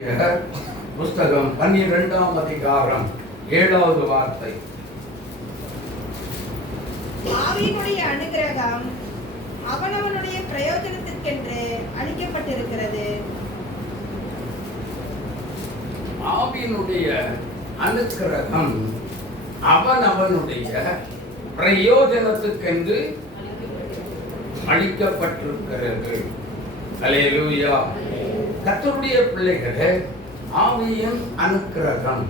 புஸ்தகம் 12ஆம் அதிகாரம் 7வது வார்த்தை. ஆவியினுடைய அனுக்கிரகம் அவனவனுடைய பிரயோஜனத்திற்கென்று அளிக்கப்பட்டிருக்கிறது. ஆவியினுடைய அனுக்கிரகம் அவனவனுடைய பிரயோஜனத்துக்கென்று அளிக்கப்பட்டிருக்கிறது. அல்லேலூயா. கர்த்தருடைய பிள்ளைகளே, ஆவியின் அனுக்கிரகம்,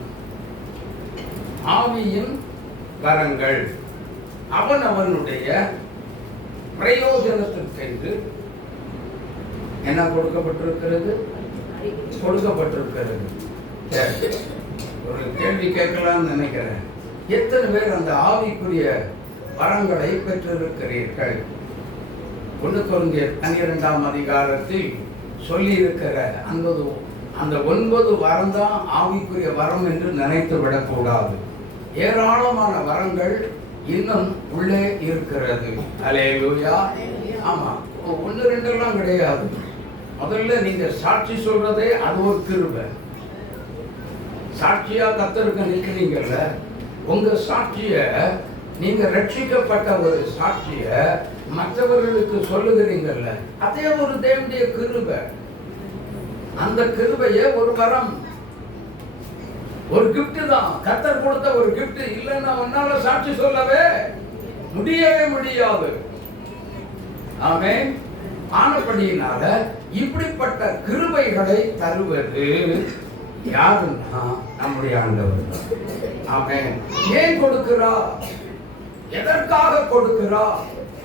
ஆவியின் வரங்கள் அவனவனுடைய பிரயோஜனத்திற்கென்று என்ன கொடுக்கப்பட்டிருக்கிறது? ஒரு கேள்வி கேட்கலாம்னு நினைக்கிறேன். எத்தனை பேர் அந்த ஆவிக்குரிய வரங்களை பெற்றிருக்கிறீர்கள்? 1 கொரிந்தியர் 12ஆம் அதிகாரத்தில் சொல்லி இருக்கிற அந்த 9 வரம் தான் ஆவிக்குரிய வரம் என்று நினைத்து விடக்கூடாது. ஏராளமான வரங்கள் இன்னும் உள்ளே இருக்கிறது. அல்லேலூயா. ஆமா, 1 2 எல்லாம் கிடையாது. முதல்ல நீங்க சாட்சி சொல்றதே அது ஒரு கிருபை. சாட்சியா கர்த்தருக்கு நிற்கிறீங்கல்ல, உங்க சாட்சிய நீங்க ரட்சிக்கப்பட்ட ஒரு சாட்சிய மற்றவர்களுக்கு சொல்லுகிறீங்கல்ல, அதே ஒரு தேவனுடைய கிருபை. அந்த கிருபையே ஒரு வரம், ஒரு கிஃப்ட் தான். கர்த்தர் கொடுத்த ஒரு கிஃப்ட். இல்லைன்னா உன்னால சாட்சி சொல்லவே முடியவே முடியாது. ஆமென். ஆனபடியினால இப்படிப்பட்ட கிருபைகளை தருவது யாருன்னா நம்முடைய ஆண்டவர் தான். ஆமென். ஏன் கொடுக்கிறார்? எதற்காக கொடுக்கிறார்?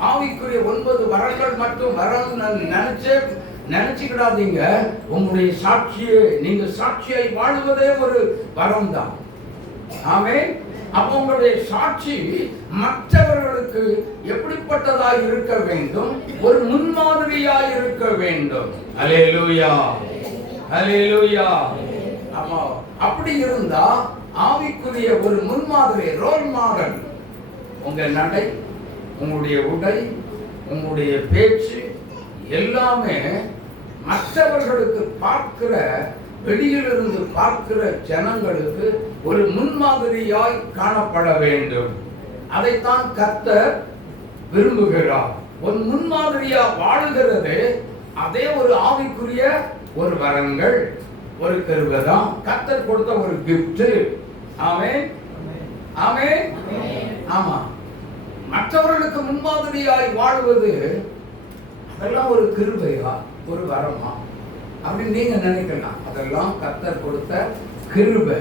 ஆவிக்குரிய 9 வரங்கள் மட்டும் வரம் நினைச்சுக்கிடாதீங்க. உங்களுடைய சாட்சியை, நீங்க சாட்சியை வாழ்வதே ஒரு வரம் தான். ஆமென். அப்போ உங்களுடைய சாட்சி மற்றவர்களுக்கு எப்படிப்பட்டதாக இருக்க வேண்டும்? ஒரு முன்மாதிரியாய் இருக்க வேண்டும். அல்லேலூயா, அல்லேலூயா. ஆமா, அப்படி இருந்தா ஆவிக்குரிய ஒரு முன்மாதிரி, ரோல் மாடல். உங்க நடை, உங்களுடைய உடை, உங்களுடைய பேச்சு எல்லாமே மற்றவர்களுக்கு பார்க்கிற, வெளியிலிருந்து பார்க்கிற ஜனங்களுக்கு ஒரு முன்மாதிரியாய் காணப்பட வேண்டும். அதைத்தான் கர்த்தர் விரும்புகிறார். ஒரு முன்மாதிரியா வாழுகிறது அதே ஒரு ஆவிக்குரிய ஒரு வரங்கள், ஒரு கருவைதான். கர்த்தர் கொடுத்த ஒரு கிஃப்ட். ஆமென், ஆமென். ஆமா, மற்றவர்களுக்கு முன்மாதிரியாய் வாழ்வது அதெல்லாம் ஒரு கிருபையா, ஒரு வரமா அப்படின்னு நீங்க நினைக்கலாம். அதெல்லாம் கர்த்தர் கொடுத்த கிருபை.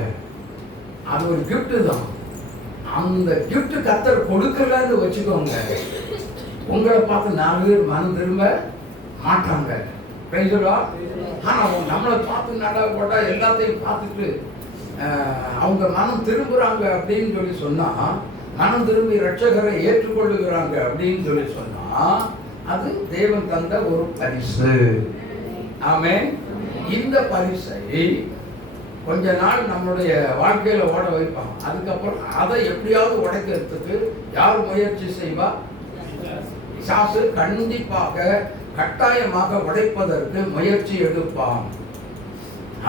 அது ஒரு கிஃப்ட் தான். அந்த கிஃப்ட் கர்த்தர் கொடுக்கலன்னு வச்சுக்கோங்க, உங்களை பார்த்து 4 பேர் மனம் திரும்ப மாட்டாங்க. ஆனா நம்மளை பார்த்து நல்லா போட்டா எல்லாத்தையும் பார்த்துட்டு அவங்க மனம் திரும்புறாங்க அப்படின்னு சொல்லி சொன்னா, மனம் திரும்பி ரட்சகரை ஏற்றுக்கொள்ளுகிறாங்க அப்படின்னு சொல்லி சொன்னா, அது தேவன் தந்த ஒரு பரிசு. ஆமென். இந்த பரிசை கொஞ்ச நாள் நம்மளுடைய வாழ்க்கையில ஓட வைப்பான். அதுக்கப்புறம் அதை எப்படியாவது உடைக்கிறதுக்கு யார் முயற்சி செய்வா? பிசாசு கண்டிப்பாக கட்டாயமாக உடைப்பதற்கு முயற்சி எடுப்பான்.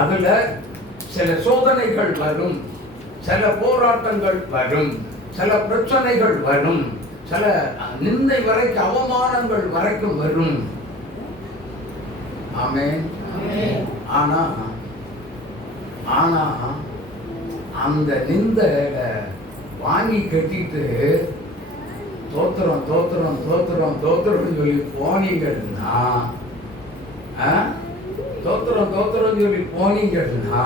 அதுல சில சோதனைகள் வரும், சில போராட்டங்கள் வரும், சில பிரச்சனைகள் வரும், சில நிந்தை வரைக்கும், அவமானங்கள் வரைக்கும் வரும். ஆமென். ஆனா அந்த நிந்தையில வாங்கி கட்டிட்டு தோத்திரம் தோத்திரம் தோத்திரம் தோத்திரம் சொல்லி போனீங்கன்னா, தோத்திரம் தோத்திரம் சொல்லி போனீங்கன்னா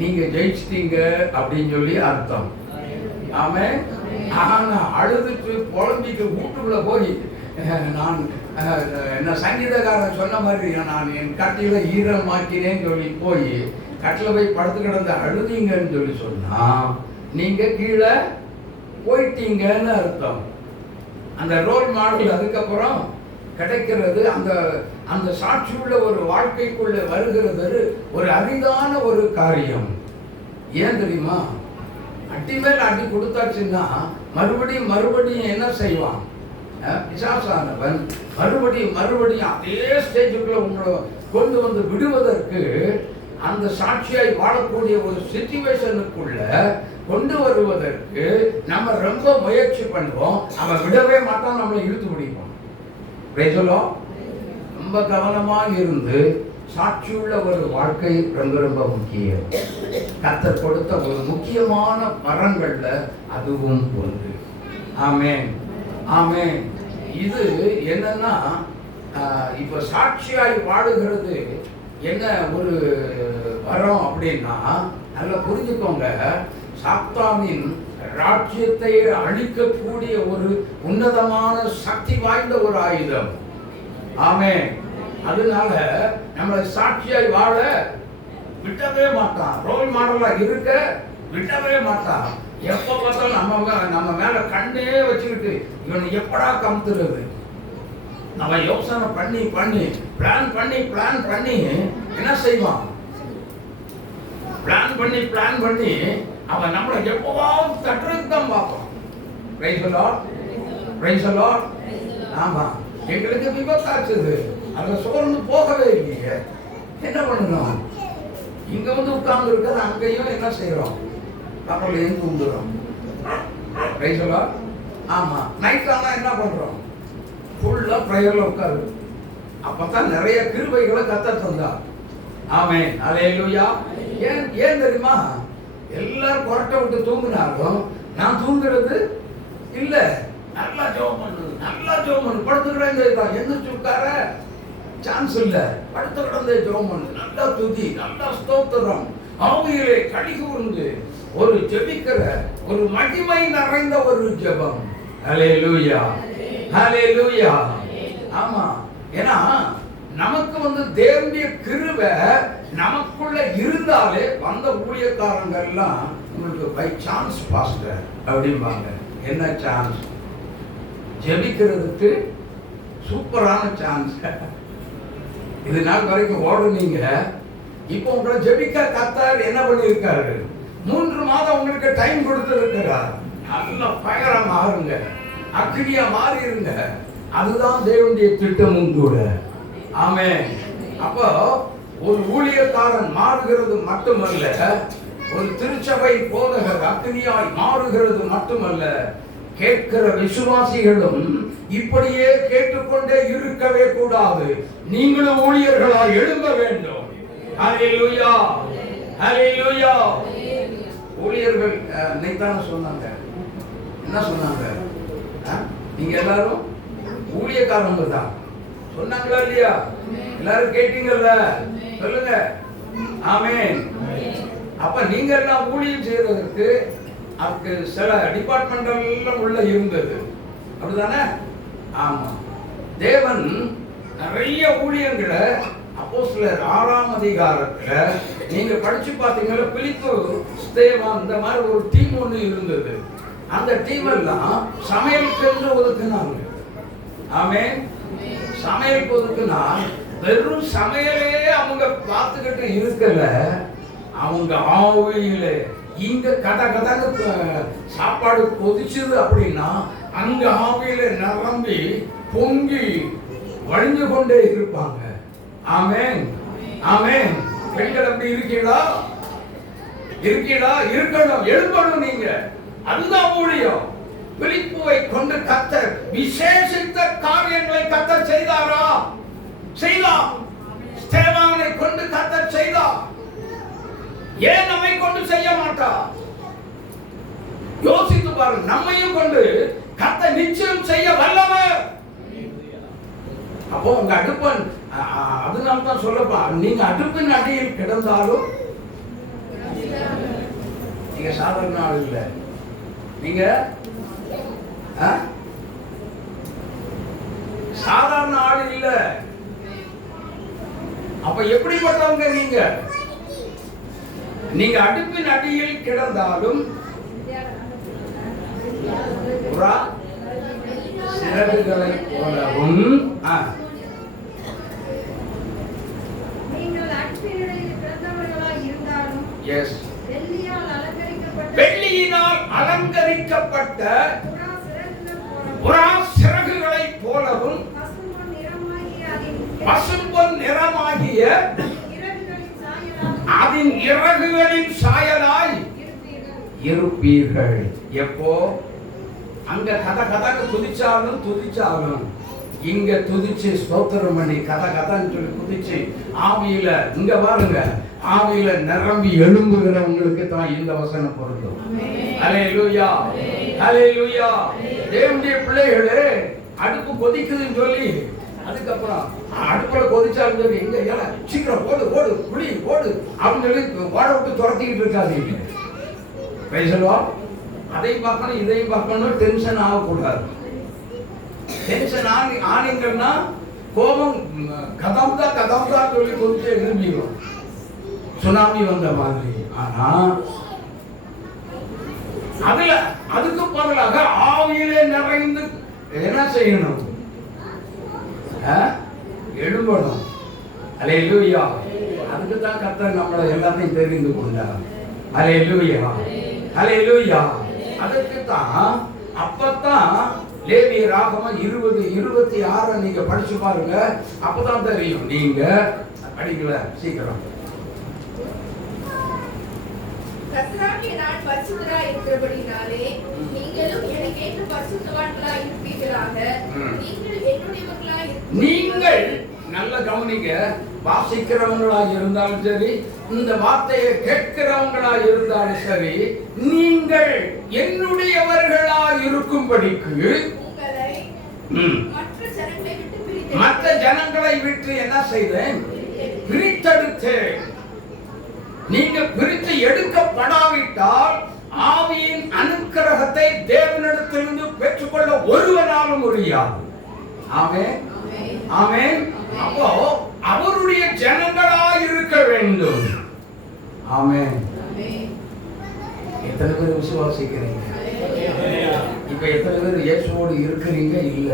நீங்க ஜெயிச்சிட்டீங்க அப்படின்னு சொல்லி அர்த்தம். ஆமென். ஆனா அழுதுட்டு புலம்பிட்டு வீட்டுக்குள்ள போய், நான் என்ன சங்கீதக்காரன் சொன்ன மாதிரி, நான் என் கட்டில ஈரமாக்கினேன்னு சொல்லி போய் கட்டில போய் படுத்து கிடந்த அழுதீங்கன்னு சொல்லி சொன்னா நீங்க கீழே போயிட்டீங்கன்னு அர்த்தம். அந்த ரோல் மாடல் அதுக்கப்புறம் கிடைக்கிறது, அந்த சாட்சியுள்ள ஒரு வாழ்க்கைக்குள்ள வருகிறது ஒரு அரிதான ஒரு காரியம். ஏன் தெரியுமா? அடி மேல் அடி கொடுத்தாச்சுன்னா மறுபடியும் என்ன செய்வான்? பிசாசானவன் மறுபடியும் அதே ஸ்டேஜுக்குள்ள உங்களை கொண்டு வந்து விடுவதற்கு அந்த சாட்சியாய் வாழக்கூடிய ஒரு சிச்சுவேஷனுக்குள்ள கொண்டு வருவதற்கு நம்ம ரொம்ப முயற்சி பண்ணுவோம். அவன் விடவே மாட்டான், நம்மளை இழுத்து பிடிப்போம். ரொம்ப கவனமாக இருந்து சாட்சியுள்ள ஒரு வாழ்க்கை ரொம்ப ரொம்ப முக்கியம். கர்த்தர் கொடுத்த ஒரு முக்கியமான வரங்கள்ல அதுவும் ஒன்று. ஆமென், ஆமென். இது என்னன்னா, இப்ப சாட்சியாய் வாழுகிறது என்ன ஒரு வரம் அப்படின்னா, நல்லா புரிஞ்சுக்கோங்க. சாத்தானின் ராஜ்யத்தை அழிக்கக்கூடிய ஒரு உன்னதமான சக்தி வாய்ந்த ஒரு ஆயுதம். ஆமென். அதனால நம்மளை சாட்சியாய் வாழ விட்டவே மாட்டான். ரோல் மாடலா இருக்க விட்டவே மாட்டான். எப்ப பார்த்தாலும் நம்ம மேல கண்ணே வச்சுக்கிட்டு இவனை எப்படா கமுத்துறது, நம்ம யோசனை பண்ணி பிளான் பண்ணி என்ன செய்வான்? பிளான் பண்ணி அவன் நம்மளை எப்பவாவது தட்டுறதுக்கு தான் பார்ப்பான். Price the Lord, price the lord. ஆமா, எங்களுக்கு விபத்தாச்சுது, அதை சோர்ந்து போகவே இல்லையே. என்ன பண்ணணும்? இங்க வந்து உட்கார்ந்து இருக்கிற அங்கேயும் என்ன செய்யறோம்? பக்கத்துல இருந்து தூங்குறோம். Praise the lord. ஆமா, நைட் ஆனா என்ன பண்றோம்? ஃபுல்லா பிரேயர்ல உட்காரு. அப்பதான் நிறைய கிருபைகளை கர்த்தர் தந்தார். ஆமென், அல்லேலூயா. ஏன் தெரியுமா? எல்லாரும் கொரட்டை விட்டு தூங்கினாலும் நான் தூங்குறது இல்ல. நல்லா ஜெபம் பண்ணு, படுத்துக்கிட்டே எந்திரிச்சு உட்கார சான்ஸ் இல்ல. படுத்து கிடந்தே ஜெபம் பண்ணு, நல்லா துதி, நல்லா ஸ்தோத்திரம், ஆவியிலே களி கூர்ந்து ஒரு ஜெபிக்கிற ஒரு மகிமை நிறைந்த ஒரு ஜெபம். அல்லேலூயா, அல்லேலூயா. ஆமா, ஏன்னா நமக்கு வந்து தேவனுடைய கிருபை நமக்குள்ள இருந்தாலே வந்த ஊழியக்காரங்க எல்லாம் உங்களுக்கு பை சான்ஸ் பாஸ்டர் அப்படிம்பாங்க. என்ன சான்ஸ்? ஜெபிக்கிறதுக்கு சூப்பரான சான்ஸ். இது நாள் வரைக்கும் ஓடுனீங்க, இப்போ உங்களை ஜெபிக்க கர்த்தர் என்ன பண்ணியிருக்காரு? 3 மாதம் உங்களுக்கு டைம் கொடுத்திருக்கிறார். நல்ல பயங்கர மாறுங்க, அக்னியா மாறிடுங்க. அதுதான் தேவனுடைய திட்டமும் கூட. ஆமென். அப்போ ஒரு ஊழியக்காரன் மாறுகிறது மட்டுமல்ல, ஒரு திருச்சபை போதகர் அக்னியாய் மாறுகிறது மட்டுமல்ல, கேட்கிற விசுவாசிகளும் இப்படியே கேட்டுக்கொண்டே இருக்கவே கூடாது. நீங்களும் ஊழியர்களாய் எழும்ப வேண்டும். ஹல்லேலூயா, ஹல்லேலூயா. ஊழியர்கள் நைத்தான சொன்னாங்க. என்ன சொன்னாங்க? நீங்க எல்லாரும் ஊழியக்காரங்க தான் சொன்னாங்களா இல்லையா? எல்லாரும் கேட்டீங்கல்ல? சொல்லுங்க. ஆமென். அப்ப நீங்க எல்லாம் ஊழியம் செய்யறதுக்கு அதுக்கு சில டிபார்ட்மெண்டல் எல்லாம் உள்ள இருந்தது, அப்படிதானே? ஆமா. தேவன் நிறைய ஊழியங்களை அப்போஸ்தலர் 6ஆம் அதிகாரத்துல நீங்க படிச்சு பாத்தீங்கன்னா, பிலிப்பு, ஸ்தேவான், இந்த மாதிரி ஒரு டீம் ஒன்று இருந்தது. அந்த டீம் எல்லாம் சமையலுக்கு என்று ஒதுக்குனாங்க. ஆமென். சமையலுக்கு ஒதுக்குனா வெறும் சமையலே அவங்க பார்த்துக்கிட்டு இருக்கல, அவங்க ஆவியில இங்க கதன்னு சாப்பாடு கொதிச்சுது அப்படின்னா அங்க ஆவியில நிரம்பி பொங்கி வழிஞ்சு கொண்டே இருப்பாங்க. ஆமென், ஆமென். பெண்கள் அப்படி இருக்கீங்களா? இருக்கணும், எழுப்பணும் நீங்க. அதுதான் ஊழியம். பிலிப்புவை கொண்டு கர்த்தர் விசேஷித்த காரியங்களை கர்த்தர் செய்தாரா? செய்தார். ஸ்தேவானை கொண்டு கர்த்தர் செய்தார். ஏன் நம்மை கொண்டு செய்ய மாட்டார்? யோசித்து பாருங்க. நம்மையும் கொண்டு கர்த்தர் நிச்சயம் செய்ய வல்லவர். அப்போ உங்க அடுப்பன், அதனால தான் சொல்லப்பா, நீங்க அடுப்பின் அடியில் கிடந்தாலும் நீங்க சாதாரண ஆள் இல்ல. நீங்க சாதாரண ஆள் இல்ல. அப்ப எப்படிப்பட்டவங்க நீங்க? நீங்க அடுப்பின் அடியில் கிடந்தாலும் புறா சிறகுகளை போலவும் வெள்ளியினால் அலங்கரிக்கப்பட்ட புறா சிறகுகளை போலவும் பசும்பொன் நிறமாகிய அதன் இறகுகளின் சாயலாய் இருப்பீர்கள். எப்போ? அங்க கதக்கு துதிச்சாலும் இங்க துதிச்சு ஸ்தோத்திரம் பண்ணி கதன்னு சொல்லி குதிச்சு ஆவியில இங்க பாருங்க, ஆவியில நிரம்பி எழும்புகிறவங்களுக்கு தான் இந்த வசனம் பொருந்தும். அல்லேலூயா, அல்லேலூயா. தேவனுடைய பிள்ளைகளே, அடுப்பு கொதிக்குதுன்னு சொல்லி அதுக்கப்புறம் அடுப்புல கொதிச்சாலும் சொல்லி எங்க ஏல சீக்கிரம் ஓடு புளி ஓடு அப்படின்னு சொல்லி ஓட விட்டு துரத்திக்கிட்டு இருக்காதீங்க. பேசலா, அதையும் பார்க்கணும் இதையும் பார்க்கணும், டென்ஷன் ஆகக்கூடாது. டென்ஷன் ஆனீங்கன்னா கோபம் கதம்தா சொல்லி கொதிச்சு எழும்பிடும், சுனாமி வந்த மாதிரி. ஆனா அதுக்கு பதிலாக ஆவியிலே நிறைந்து என்ன செய்யணும்? எழும்பணும். அல்லேலூயா. அதுக்கு தான் கர்த்தர் நம்மளை எல்லாத்தையும் தெரிந்து கொண்டார். அல்லேலூயா, அல்லேலூயா. அதுக்கு தான் அப்பதான் லேவியராகமம் 20:26 நீங்க படிச்சு பாருங்க, அப்பதான் தெரியும். நீங்க படிக்கல சீக்கிரம். கர்த்தராகிய நான் பரிசுத்தராய் இருக்கிறபடினாலே நீங்களும் எனக்கேற்ற பரிசுத்தவான்களாய் இருப்பீர்களாக. நீங்கள் என்னுடையவர்களாய் இருப்பீர்கள். நீங்கள் நல்ல கவனிங்க, வாசிக்கிறவங்களாய் இருந்தாலும் சரி, இந்த வார்த்தையை கேட்கிறவங்களாய் இருந்தாலும் சரி, நீங்கள் என்னுடையவர்களாய் இருக்கும்படிக்கு மற்ற ஜனங்களை விட்டு என்ன செய்தேன்? பிரித்தெடுத்தேன். நீங்க பிரித்து எடுக்கப்படாவிட்டால் ஆவியின் அனுக்கிரகத்தை தேவனிடத்திலிருந்து பெற்றுக்கொள்ள ஒருவனாலும் முடியாது. ஆமென், ஆமென். அப்போ அவருடைய ஜனங்களாய் இருக்க வேண்டும். ஆமென். எத்தனை பேர் விசுவாசிக்கிறீங்க? இப்ப எத்தனை பேர் இயேசுவோடு இருக்கிறீங்க? இல்ல.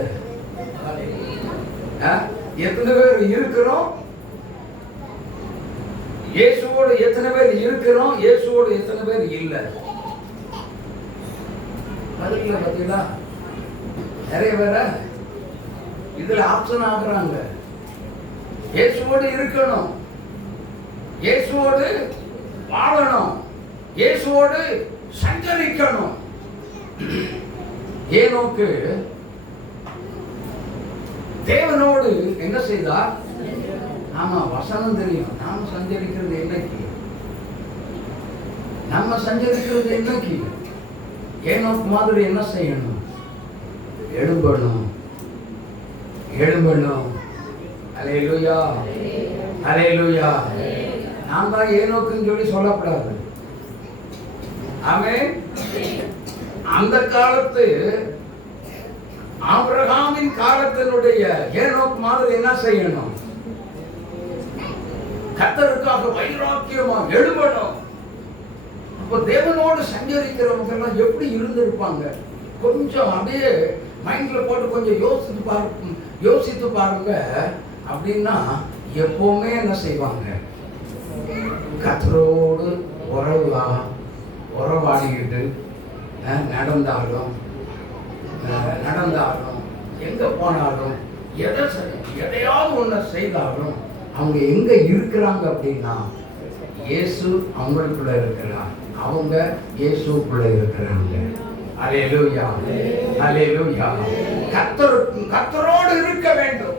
எத்தனை பேர் இருக்கிறோம்? இயேசுவோடு எத்தனை பேர் இருக்கிறோம்? இயேசுவோடு எத்தனை பேர் இல்ல? பதில பாத்தீங்களா? நிறைய பேர இதுல ஆப்ஷன் ஆகுறாங்க. இயேசுவோடு இருக்கணும், இயேசுவோடு வாழணும், இயேசுவோடு சஞ்சரிக்கணும். ஏனோக்கு தேவனோடு என்ன செய்தார்? ஆமா, வசனம் தெரியும். நாம சஞ்சரிக்கிறது என்னைக்கு? நம்ம சஞ்சரிக்கிறது என்னைக்கு? ஏனோக்கு மாதிரி என்ன செய்யணும்? எழும்பணும், எழும்பணும். அல்லேலூயா, அல்லேலூயா. நான் தான் ஏனோக்குன்னு சொல்லி சொல்லக்கூடாது. ஆமென். அந்த காலத்து ஆபிரகாமின் காலத்தினுடைய ஏனோக்கு மாதிரி என்ன செய்யணும்? கர்த்தருக்காக வைராக்கியமா எழும்பணும். அப்ப தேவனோடு சஞ்சரிக்கிறவங்க எல்லாம் எப்படி இருந்திருப்பாங்க? கொஞ்சம் அப்படியே மைண்ட்ல போட்டு கொஞ்சம் யோசித்து பாருங்க. அப்படின்னா எப்பவுமே என்ன செய்வாங்க? கர்த்தரோடு உறவாடிக்கிட்டு நடந்தாலும் எங்க போனாலும் எதையாவது ஒண்ணு செய்தாலும் அவங்க எங்க இருக்கிறாங்க அப்படின்னா இயேசு அவங்களுக்குள்ள இருக்கிறார், அவங்க இயேசுக்குள்ள இருக்கிறாங்க. அல்லேலூயா, அல்லேலூயா. கர்த்தரோடு இருக்க வேண்டும்.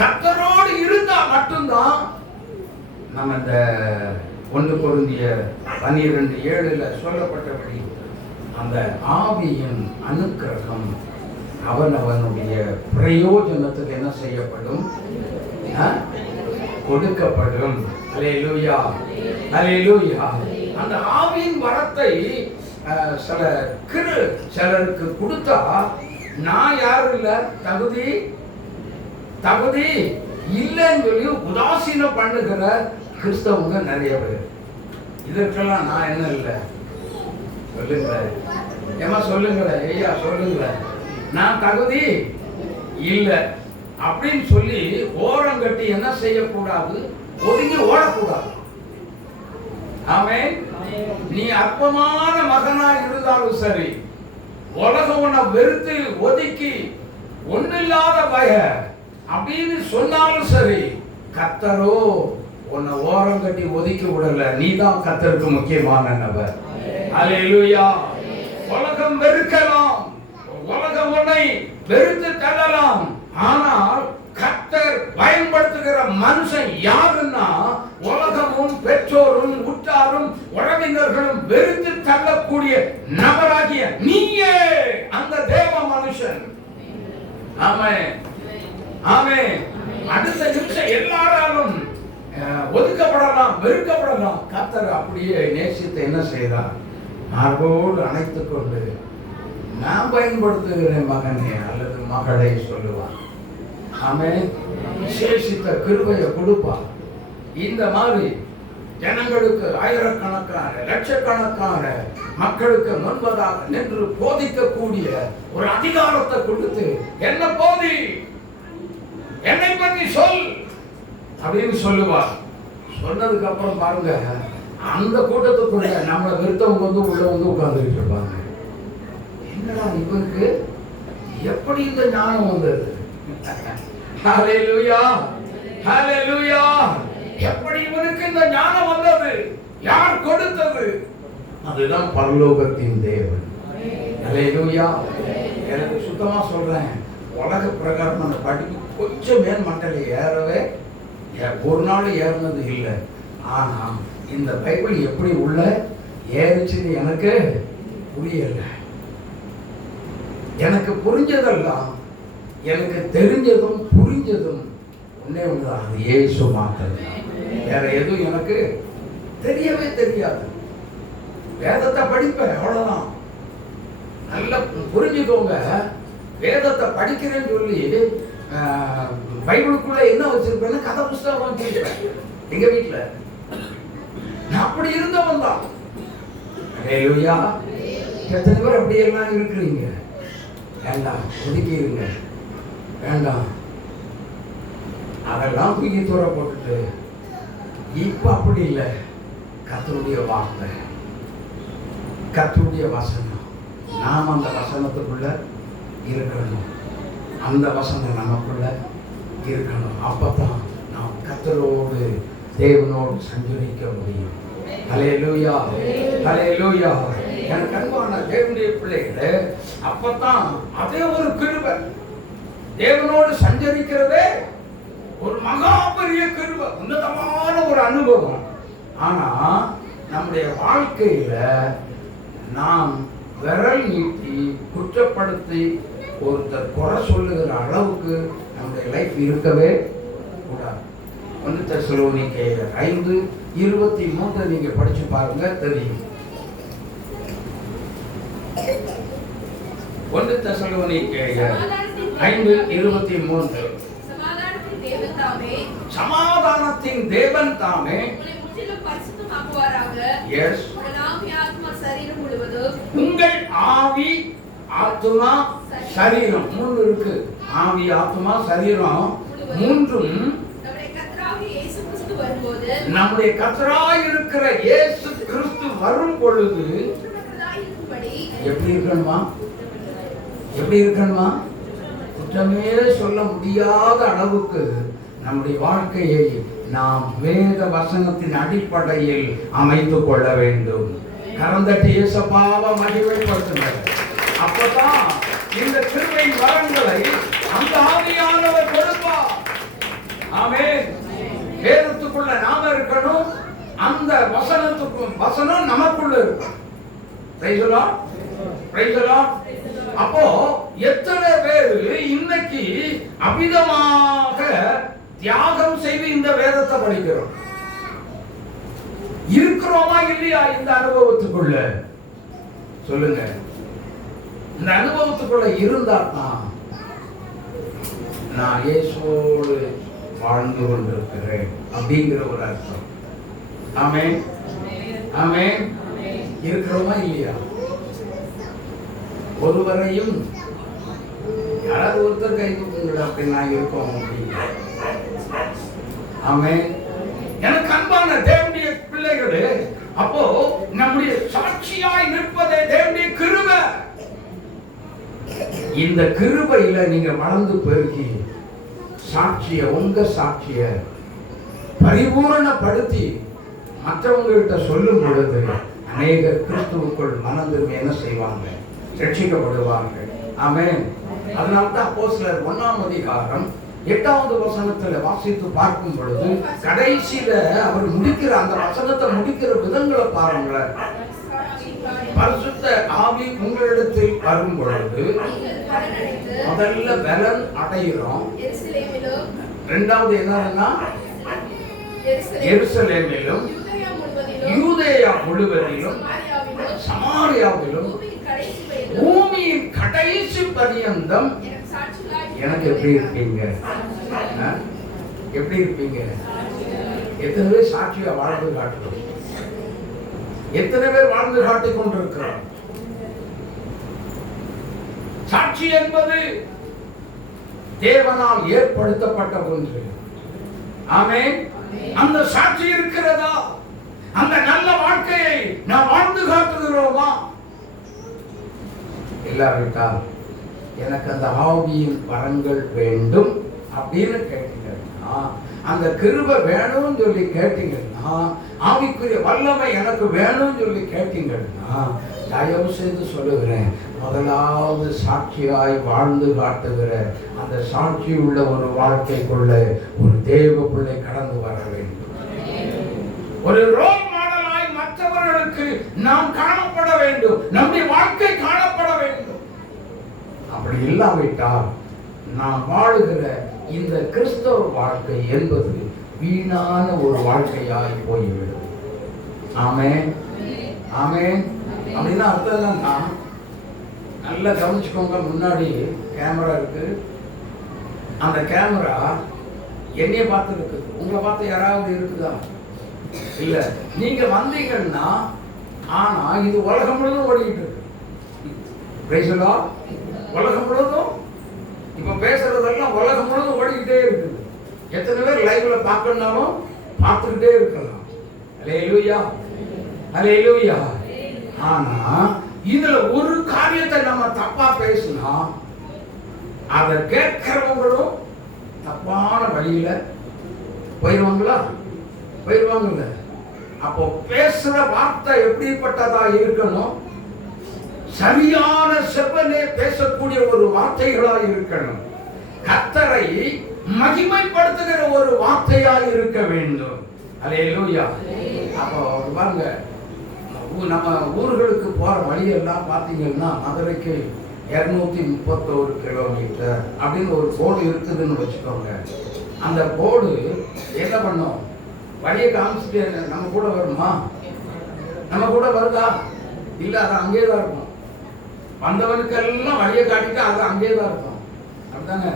கர்த்தரோடு இருந்தா மட்டும்தான் நம்ம இந்த 1 கொரிந்தியர் 12:7 சொல்லப்பட்டபடி அந்த ஆவியின் அனுக்கிரகம் அவனுடைய பிரயோஜனத்துக்கு என்ன செய்யப்படும்? கொடுக்கப்படும். அல்லேலூயா, அல்லேலூயா. அந்த ஆவியின் வரத்தை சிலருக்கு கொடுத்தா நான் யாரும் இல்ல, தகுதி இல்லைன்னு சொல்லி உதாசீனம் பண்ணுகிற கிறிஸ்தவங்க நிறைய பேர். இதற்கெல்லாம் நான் என்ன இல்லை? சொல்லுங்களேன், ஏமா சொல்லுங்களேன், ஐயா சொல்லுங்களேன். நான் தகுதி இல்லை அப்படின்னு சொல்லி ஓரம் கட்டி என்ன செய்யக்கூடாது? ஒதுங்கி ஓடக்கூடாது. ஆமென். நீ அற்பமான மகனா இருந்தாலும் சரி, உலகம் உன்னை வெறுத்து ஒதுக்கி ஒன்னில்லாத பய அப்படின்னு சொன்னாலும் சரி, கர்த்தரோ உன்னை ஓரம் கட்டி ஒதுக்கி விடல. நீ தான் கர்த்தருக்கு முக்கியமான நபர். அல்லேலூயா. உலகம் வெறுக்கலாம், உலகம் உன்னை வெறுத்து தள்ளலாம். ஆனால் கர்த்தர் பயன்படுத்துகிற மனுஷன் யாருன்னா, உலகமும் பெற்றோரும் உற்றாரும் உறவினர்களும் வெறுத்து தள்ளக்கூடிய நபராகிய நீயே அந்த தேவ மனுஷன். ஆமென், ஆமென். அடுத்த நிமிஷம் எல்லாராலும் ஒதுக்கப்படலாம், வெறுக்கப்படலாம். கர்த்தர் அப்படியே நேசித்து என்ன செய்தார்? மார்போடு அணைத்துக் கொண்டு நான் பயன்படுத்துகிறேன் மகனே அல்லது மகளை சொல்லுவான். ஆமென். விசேஷித்த கிருபையை கொடுப்பார். இந்த மாதிரி ஜனங்களுக்கு ஆயிரக்கணக்கான லட்சக்கணக்கான மக்களுக்கு முன்பதாக நின்று போதிக்கக்கூடிய ஒரு அதிகாரத்தை கொடுத்து, என்ன போதி, என்னை பற்றி சொல் அப்படின்னு சொல்லுவார். சொன்னதுக்கு அப்புறம் பாருங்க, அந்த கூட்டத்துக்குள்ள நம்மளை வெறுத்தவங்க உள்ள உட்கார்ந்துட்டு இருப்பாங்க. என்னடா இவருக்கு எப்படி இந்த ஞானம் வந்தது? ஹல்லேலூயா, ஹல்லேலூயா. எப்படி இவனுக்கு இந்த ஞானம் வந்தது? யார் கொடுத்தது? அதுதான் பரலோகத்தின் தேவன். ஹல்லேலூயா. எனக்கு சுத்தமா சொல்றேன், உலக பிரகாரம் அந்த படிப்பு கொஞ்சம் மேல் மட்டல ஏறவே ஒரு நாள் ஏறினது இல்லை. ஆனா இந்த பைபிள் எப்படி உள்ள ஏறிச்சுன்னு எனக்கு புரியல. எனக்கு புரிஞ்சதெல்லாம், எனக்கு தெரிஞ்சதும் புரிஞ்சதும் ஒன்னே ஒண்ணுதான், அது இயேசு மாத்திரம். வேற எதுவும் எனக்கு தெரியவே தெரியாது. வேதத்தை படிப்பேன், அவ்வளவுதான். நல்லா புரிஞ்சுக்கோங்க. வேதத்தை படிக்கிறேன்னு சொல்லி பைபிளுக்குள்ள என்ன வச்சிருப்பேன்னு கதை புஸ்தகம் வச்சிருப்பேன் எங்க வீட்டுல. நான் அப்படி இருந்தவன் தான். ஹல்லேலூயா. எத்தனை பேர் அப்படி எல்லாம் இருக்கிறீங்க? வேண்டாம், ஒதுக்கிடுங்க, வேண்டாம், அதெல்லாம் தூக்கி தூர போட்டுட்டு இப்ப அப்படி இல்லை. கர்த்தருடைய வார்த்தை, கர்த்தருடைய வசனம், நாம் அந்த வசனத்துக்குள்ள இருக்கணும். அந்த வசனம் நமக்குள்ள இருக்கணும். அப்பதான் நாம் கர்த்தரோடு தேவனோடு சஞ்சரிக்க முடியும். ஹல்லேலூயா, ஹல்லேலூயா. எனக்கு அன்பான தேவனுடைய பிள்ளைகளே, அப்பதான் அதே ஒரு கிருபை. தேவனோடு சஞ்சரிக்கிறதே ஒரு மகா பெரிய கிருபை, உன்னதமான ஒரு அனுபவம். ஆனா நம்முடைய வாழ்க்கையில நாம் விரல் நீட்டி குற்றப்படுத்தி ஒருத்தர் குறை சொல்லுகிற அளவுக்கு நம்முடைய லைஃப் இருக்கவே கூடாது. 1 தெசலோனிக்கேயர் 5:23 நீங்க படிச்சு பாருங்க, தெரியும். 1 தெசலோனிக்கேயர் 5:23. சமாதானத்தின் தேவன் தாமே உங்கள் ஆவி ஆத்துமா சரீரம், மூன்று இருக்கு. ஆவி ஆத்துமா சரீரம் மூன்றும் நம்முடைய கர்த்தராய் இருக்கிற இயேசு கிறிஸ்து வரும் பொழுது எப்படி இருக்கணுமா? எப்படி இருக்கணுமா? குற்றமே சொல்ல முடியாத அளவுக்கு நம்முடைய வாழ்க்கையை நாம் வேத வசனத்தின் அடிப்படையில் அமைத்துக் கொள்ள வேண்டும். கரந்தட்டி இயேசுவை மகிமைப்படுத்துங்கள். அப்பதான் இந்த கிருபை வரங்களை அந்த ஆவியானவர் கொடுப்பார். ஆமென். வேதத்துக்குள்ள நாம இருக்கணும், அந்த வசனத்துக்கும் வசனம் நமக்குள்ள இருக்கும். Price the Lord, price the Lord. அப்போ எத்தனை பேர் இன்னைக்கு அபிதமாக தியாகம் செய்து இந்த வேதத்தை படிக்கிறோம்? இருக்கிறோமா இல்லையா இந்த அனுபவத்துக்குள்ள? சொல்லுங்க. இந்த அனுபவத்துக்குள்ள இருந்தா தான் நான் இயேசுவோடு வாழ்ந்து கொண்டிருக்கிறேன் அப்படிங்கிற ஒரு அர்த்தம். ஆமென், ஆமென். இருக்கிறோமா இல்லையா? ஒருவரையும் யாராவது ஒருத்தர் கை தூக்குங்க அப்படி நான் இருக்கோம் அப்படிங்க. ஆமென். எனக்கு அன்பான தேவனுடைய பிள்ளைகளே, அப்போ நம்முடைய சாட்சியாய் நிற்பதே தேவனுடைய கிருபை. இந்த கிருபையில நீங்க வளர்ந்து பெருகி சாட்சிய, உங்க சாட்சிய பரிபூரணப்படுத்தி மற்றவங்ககிட்ட சொல்லும் பொழுது அநேகர் கிறிஸ்துவுக்குள் மனம் திரும்பி என்ன செய்வாங்க? ரட்சிக்கப்படுவார்கள். ஆமென். அதனால்தான் அப்போஸ்தலர் 1ஆம் அதிகாரம் 8வது வசனத்துல வாசித்து பார்க்கும் பொழுது கடைசியில அவர் முடிக்கிற அந்த வசனத்தை முடிக்கிற விதங்களை பாருங்களேன். பரிசுத்த ஆவி உங்களிடத்தில் வரும் பொழுது முதல்ல பலன் அடைகிறோம். இரண்டாவது என்னன்னா எருசலேமிலும் யூதேயா முழுவதிலும் சமாரியாவிலும் பூமியின் கடைசி பரியந்தம் எனக்கு எப்படி இருப்பீங்க? எப்படி இருப்பீங்க? எத்தனை பேர் சாட்சியா வாழ்ந்து காட்டுறோம்? எத்தனை பேர் வாழ்ந்து காட்டிக் கொண்டிருக்கிறோம்? சாட்சி என்பது தேவனால் ஏற்படுத்தப்பட்ட ஒன்று. ஆமென். அந்த சாட்சி இருக்கிறதா? அந்த நல்ல வாழ்க்கையை நாம் வாழ்ந்து காட்டுகிறோமா? இல்லாவிட்டால் எனக்கு அந்த ஆவியின் வரங்கள் வேண்டும் அப்படின்னு கேட்டீங்கன்னா, அந்த கிருபை வேணும்னு சொல்லி கேட்டீங்கன்னா, ஆவிக்குரிய வல்லமை எனக்கு வேணும்னு சொல்லி கேட்டீங்கன்னா, தயவு செய்து சொல்லுகிறேன், முதலாவது சாட்சியாய் வாழ்ந்து காட்டுகிற அந்த சாட்சி உள்ள ஒரு வாழ்க்கைக்குள்ள ஒரு தேவ பிள்ளை கடந்து வர வேண்டும். ஒரு ரோல் மாடலாய் மற்றவர்களுக்கு நாம் காணப்பட வேண்டும். நம்முடைய வாழ்க்கை காணப்பட வேண்டும். அப்படி இல்லாவிட்டால் நாம் வாழுகிற இந்த கிறிஸ்தவ வாழ்க்கை என்பது வீணான ஒரு வாழ்க்கையாய் போய்விடும். ஆமென். ஆமென். அப்படின்னா அர்த்தம் என்னன்னா, நல்லா கவனிச்சுக்கோங்க. முன்னாடி கேமரா இருக்கு. அந்த கேமரா என்னைய பார்த்து இருக்குது. உங்களை பார்த்து யாராவது இருக்குதா? இல்ல. நீங்க வந்தீங்கன்னா, ஆனா இது உலகம் முழுவதும் ஓடிக்கிட்டு இருக்கு. பேசலா? உலகம் முழுவதும் இப்ப பேசுறதெல்லாம் உலகம் முழுவதும் ஓடிக்கிட்டே இருக்குது. எத்தனை பேர் லைவ்ல பார்க்கணும்னாலும் பார்த்துக்கிட்டே இருக்கலாம். அல்லேலூயா, அல்லேலூயா. ஆனா இதுல ஒரு காரியத்தை நம்ம தப்பா பேசினா அதை கேட்கிறவங்களும் தப்பான வழியில போயிடுவாங்களா? போயிடுவாங்கல்ல. அப்போ பேசுற வார்த்தை எப்படிப்பட்டதா இருக்கணும்? சரியான செவ்வனே பேசக்கூடிய ஒரு வார்த்தைகளா இருக்கணும். கர்த்தரை மகிமைப்படுத்துகிற ஒரு வார்த்தையா இருக்க வேண்டும். அல்லேலூயா. அப்போ வாங்க, நம்ம ஊர்களுக்கு போற வழியெல்லாம் பார்த்தீங்கன்னா, மதுரைக்கு 231 கிலோமீட்டர் அப்படின்னு ஒரு போர்டு இருக்குதுன்னு வச்சுக்கோங்க. அந்த போர்டு என்ன பண்ணும்? வழியை காமிச்சுட்டு நம்ம கூட வருமா? நம்ம கூட வருதா? இல்லை, அது அங்கே தான் இருக்கும். வந்தவனுக்கெல்லாம் வழியை காட்டிட்டு அது அங்கே தான் இருக்கும். அப்படிதானே?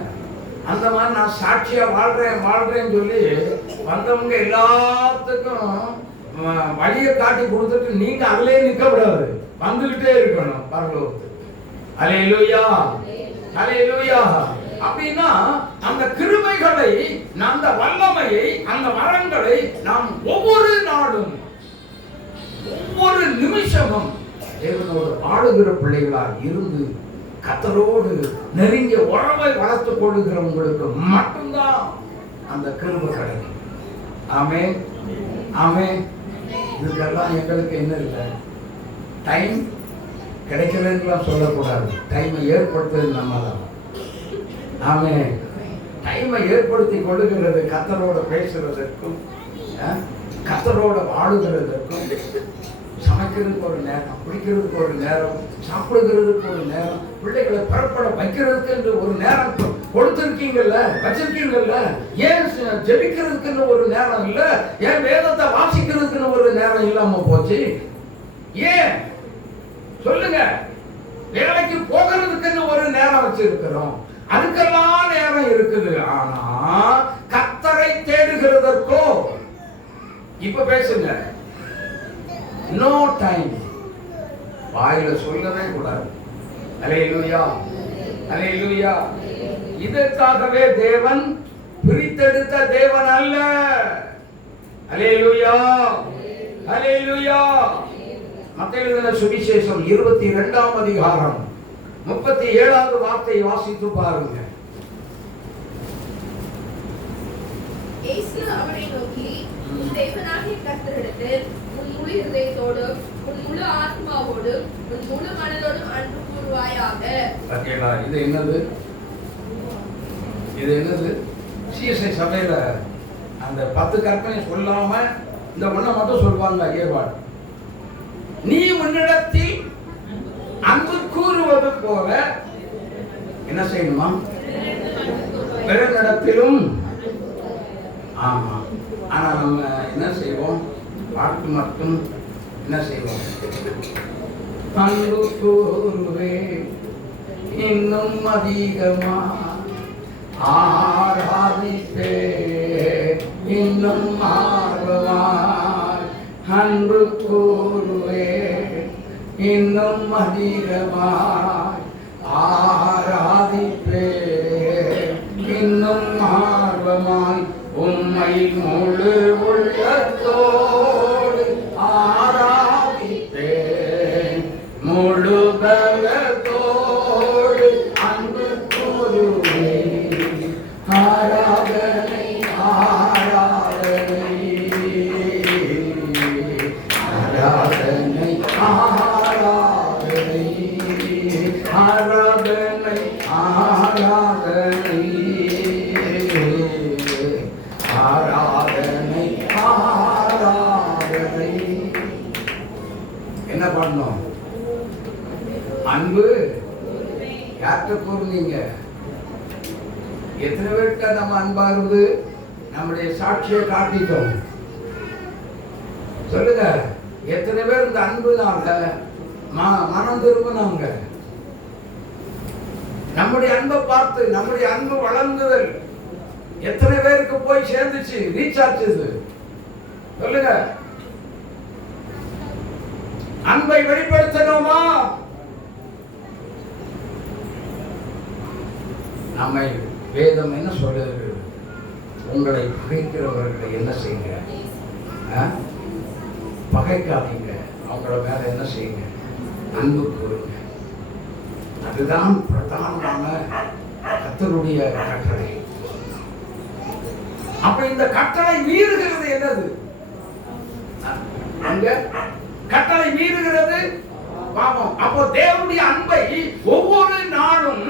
அந்த மாதிரி நான் சாட்சியா வாழ்றேன்னு சொல்லி வந்தவங்க எல்லாத்துக்கும் வழியை காட்டி கொடுத்துட்டு நீங்க அதிலே நிற்க கூடாது, வந்துகிட்டே இருக்கணும் பரலோகத்துக்கு. அல்லேலூயா, அல்லேலூயா. அப்படின்னா அந்த கிருபைகளை, அந்த வல்லமையை, அந்த வரங்களை நாம் ஒவ்வொரு நாளும் ஒவ்வொரு நிமிஷமும் தேவனோடு ஆளுகிற பிள்ளைகளாக இருந்து கர்த்தரோடு நெருங்கிய உறவை வளர்த்துக் கொள்ளுகிறவங்களுக்கு மட்டும்தான் அந்த கிருபை கிடைக்கும். ஆமென், ஆமென். இதுக்கெல்லாம் எங்களுக்கு என்ன இல்லை, டைம் கிடைக்கலன்னு சொல்லக்கூடாது. டைமை ஏற்படுத்துறது நம்ம தான். ஆமென். டைமை ஏற்படுத்தி கொள்ளுகிறது கர்த்தரோட பேசுறதற்கும், கர்த்தரோட வாழுகிறதற்கும். சமைக்கிறதுக்கு ஒரு நேரம், குடிக்கிறதுக்கு ஒரு நேரம், சாப்பிடுகிறதுக்கு ஒரு நேரம், பிள்ளைகளை புறப்பட வைக்கிறதுக்கு என்று ஒரு நேரம் கொடுத்திருக்கீங்கல்ல, வச்சிருக்கீங்கல்ல. ஏன் ஜெபிக்கிறதுக்குன்னு ஒரு நேரம் இல்லை? ஏன் வேதத்தை வாசிக்கிறதுக்குன்னு ஒரு நேரம் இல்லாம போச்சு? ஏன் சொல்லுங்க? வேலைக்கு போகிறதுக்குன்னு ஒரு நேரம் வச்சிருக்கிறோம், அதுக்கெல்லாம் நேரம் இருக்குது. ஆனா கர்த்தரை தேடுகிறதற்கோ இப்ப பேசுங்க, நோ டைம். வாயில சொல்லவே கூடாது. அல்லேலூயா, அல்லேலூயா. இதற்காகவே தேவன் பிரித்தெடுத்த தேவன் அல்ல. அல்லேலூயா, அல்லேலூயா. மத்தேயு எழுதின சுவிசேஷம் 22ஆம் அதிகாரம் 37வது வார்த்தையை வாசித்து பாருங்க. இயேசு அவனை நோக்கி, உன் தேவனாகிய கர்த்தரிடத்தில் உன் முழு இருதயத்தோடும் உன் முழு ஆத்மாவோடும் உன் முழு மனதோடும் அன்பு கூறுவாயாக. பாத்தீங்களா? இது என்னது? இது என்னது? சிஎஸ்ஐ சபையில அந்த 10 கற்பனை சொல்லாம இந்த ஒண்ணை மட்டும் சொல்வாங்க. ஏற்பாடு, நீ உன்னிடத்தில் அன்பு கூறுவது போல என்ன செய்யணுமா? பிறனிடத்திலும். ஆமா. ஆனா நம்ம என்ன செய்வோம்? பாட்டு மட்டும் என்ன செய்வோம்? அன்பு கூறுவே இன்னும் அதிகமா ஆராதிப்பே இன்னும் ஆர்வமாய் அன்பு கூறுவே இன்னும் அதிகமாய் ஆராதிப்பே இன்னும் ஆர்வமாய் உம்மை முழு உள்ளத்தோடு ஆராதிப்பே முழு பலத்தோடு அன்பு கூறுவே ஆராதனை ஆராதனை ஆராதனை ஆராதனை ஆராதனை ஆராதனை ஆராதனை ஆராதனை. என்ன பண்ணோம்? அன்பு யார்கிட்ட கூறுனீங்க? எத்தனை பேர்கிட்ட நம்ம அன்பா இருந்து நம்முடைய சாட்சியை காட்டிட்டோம்? சொல்லுங்க. எத்தனை பேர் இந்த அன்புனால மனம் திரும்பினாங்க? நம்முடைய அன்பை பார்த்து நம்முடைய அன்பு வளர்ந்துதல் எத்தனை பேருக்கு போய் சேர்ந்துச்சு, ரீச் ஆச்சுது? சொல்லுங்க. அன்பை வெளிப்படுத்தணுமா? நம்மை வேதம் என்ன சொல்லுது? உங்களை பகைக்கிறவர்களை என்ன செய்யுங்க? பகைக்காதீங்க. அவங்கள மேல என்ன செய்யுங்க? அன்பு கூறுங்க. அதுதான் பிரதானமான கர்த்தருடைய கட்டளை. அப்ப இந்த கட்டளை மீறுகிறது என்னது? அங்க கட்டளை மீறுகிறது பாவம். அப்போ தேவனுடைய அன்பை ஒவ்வொரு நாளும்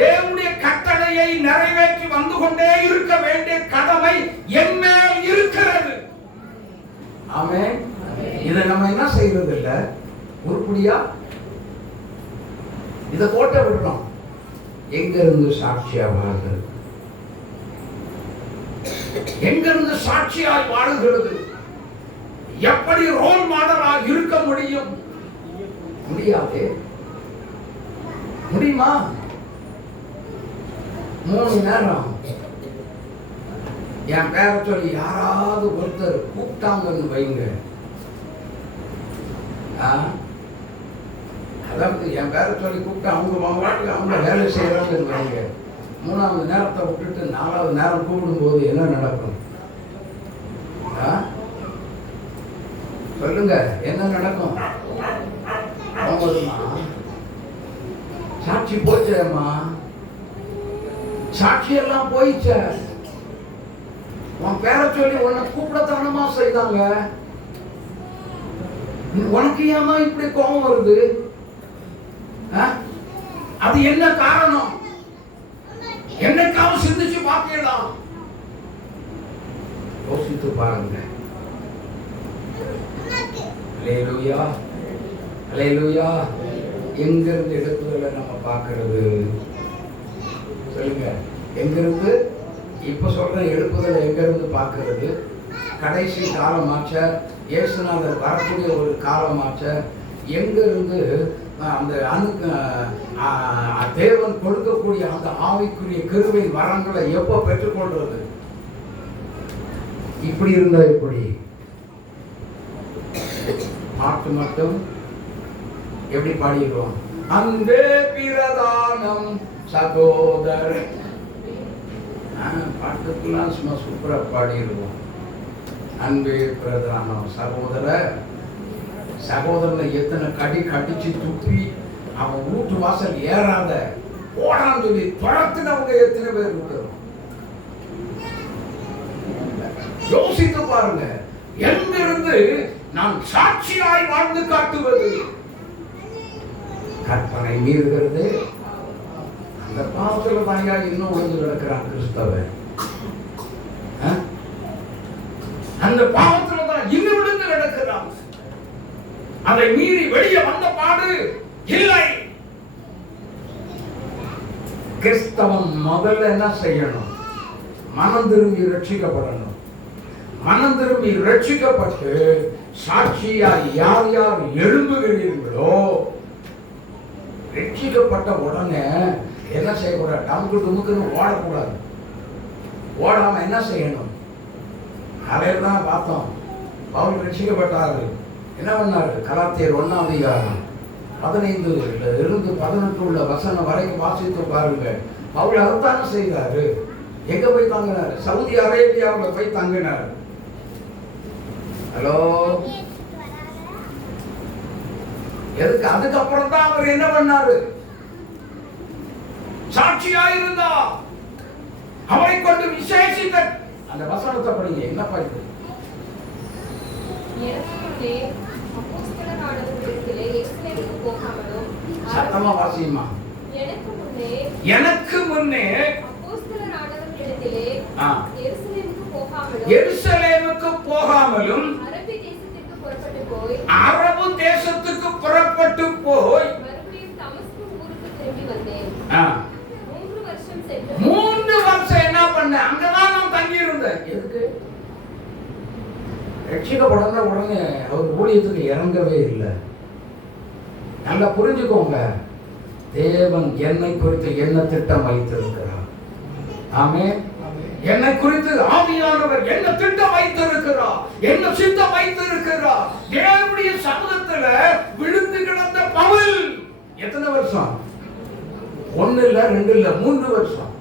தேவனுடைய கட்டளையை நிறைவேற்றி வந்து கொண்டே இருக்க வேண்டிய கடமை என்மேல் இருக்கிறது. ஆமென். இதை நம்ம என்ன செய்யறது இல்ல, உருப்படியா இதை கோட்டை விடுறோம். எங்க இருந்து சாட்சியா வாழ்கிறது? எங்கிருந்து சாட்சியாய் வாழுகிறது? எப்படி ரோல் மாடலாக இருக்க முடியும்? முடியாது. முடியுமா? 3 நேரம் என் பேரை சொல்லி யாராவது ஒருத்தர் கூப்பிட்டாங்கன்னு வைங்க, அதாவது என் பேரை சொல்லி கூப்பிட்டு அவங்க வாட்டுக்கு அவங்க வேலை செய்யறாங்கன்னு வைங்க, 3வது நேரத்தை விட்டுட்டு 4வது நேரம் கூப்பிடும்போது என்ன நடக்கும்? சொல்லுங்க, என்ன நடக்கும்? சாட்சி போச்சேம்மா, சாட்சி எல்லாம் போயிச்ச. உன் பேரை சொல்லி உன்னை கூப்பிடத்தானமா செய்தாங்க. உனக்கு ஏமா இப்படி கோபம் வருது? அது என்ன காரணம்? என்னைக்காவது சிந்திச்சு பார்க்கலாம், யோசித்து பாருங்க. அல்லேலூயா, அல்லேலூயா. எங்கிருந்து எடுப்புதல நம்ம பார்க்கிறது? சொல்லுங்க, எங்கிருந்து? இப்ப சொல்ற எழுப்புதல் எங்கிருந்து பார்க்கிறது? கடைசி காலமாச்ச, இயேசுநாதர் வரக்கூடிய ஒரு காலமாச்ச. எங்கிருந்து அந்த தேவன் கொடுக்கக்கூடிய அந்த ஆவிக்குரிய கிருபை வரங்களை எப்போ பெற்றுக்கொள்றது? இப்படி இருந்தா எப்படி? பாட்டு மட்டும் எப்படி பாடிடுவோம்? அன்பே பிரதானம் சகோதரன். பாட்டுக்கெல்லாம் சும்மா சூப்பரா பாடிடுவோம். அன்பே பிரதானம் சகோதர. சகோதரனை எத்தனை கடிச்சு துப்பி அவன் வீட்டு வாசல் ஏறாத போடான்னு சொல்லி துரத்துனவங்க எத்தனை பேர் இருக்கிறோம்? யோசித்து பாருங்க, எங்கிருந்து நான் சாட்சியாய் வாழ்ந்து காட்டுவது? கற்பனை மீறுகிறது. அந்த பாவத்துல தாயா இன்னும் ஒழுங்கு கிடக்கிறான் கிறிஸ்தவன். அந்த பாவத்துல தான் இன்னும் விழுந்து கிடக்கிறான். அதை மீறி வெளியே வந்த பாடு இல்லை. கிறிஸ்தவன் முதல்ல என்ன செய்யணும்? மனம் திரும்பி ரட்சிக்கப்படணும். மனம் திரும்பி ரட்சிக்கப்பட்டு சாட்சியா யார் யார் எழும்புகிறீர்களோ, ரட்சிக்கப்பட்ட உடனே என்ன செய்யக்கூடாது? டமுக்கு டுமுக்குன்னு ஓடக்கூடாது. ஓடாம என்ன செய்யணும்? அதையில தான் பார்த்தோம். பவுல் ரட்சிக்கப்பட்டாரு, என்ன பண்ணாரு? கலாத்தியர் 1ஆம் அதிகாரம் 15 இருந்து 18 உள்ள வசனம் வரைக்கும் வாசித்து பாருங்க. பவுல் அதைத்தானே செய்தாரு. எங்க போய் தங்கினார்? சவுதி அரேபியாவில் போய் தங்கினார். ஹலோ, எதுக்கு? அதுக்கப்புறம் தான் அவர் என்ன பண்ணாரு? சாட்சியா இருந்தா அவரை கொண்டு விசேஷித்த அந்த வசனத்தை படிங்க. என்ன படிங்க? சத்தமா வாசியுமா? எனக்கு முன்னே எருசலேமுக்கு போகாமலும் அரபு தேசத்துக்கு புறப்பட்டு போய் 3 வருஷம் என்ன பண்ண? அங்கதான் நான் தங்கி இருந்தேன். எதுக்கு? ரட்சிக்கப்பட உடனே அவர் ஊழியத்துக்கு இறங்கவே இல்லை. நல்லா புரிஞ்சுக்கோங்க, தேவன் என்னை குறித்து என்ன திட்டம் வைத்திருக்கிறார். ஆமென். என்னை குறித்து ஆவியானவர் என்ன திட்டம் வைத்திருக்கிறார், என்ன சித்தம் வைத்திருக்கிறார். தேவனுடைய சமூகத்துல விழுந்து கிடந்த பவுல் எத்தனை வருஷம்? 1 இல்ல 2 இல்ல 3 வருஷம்.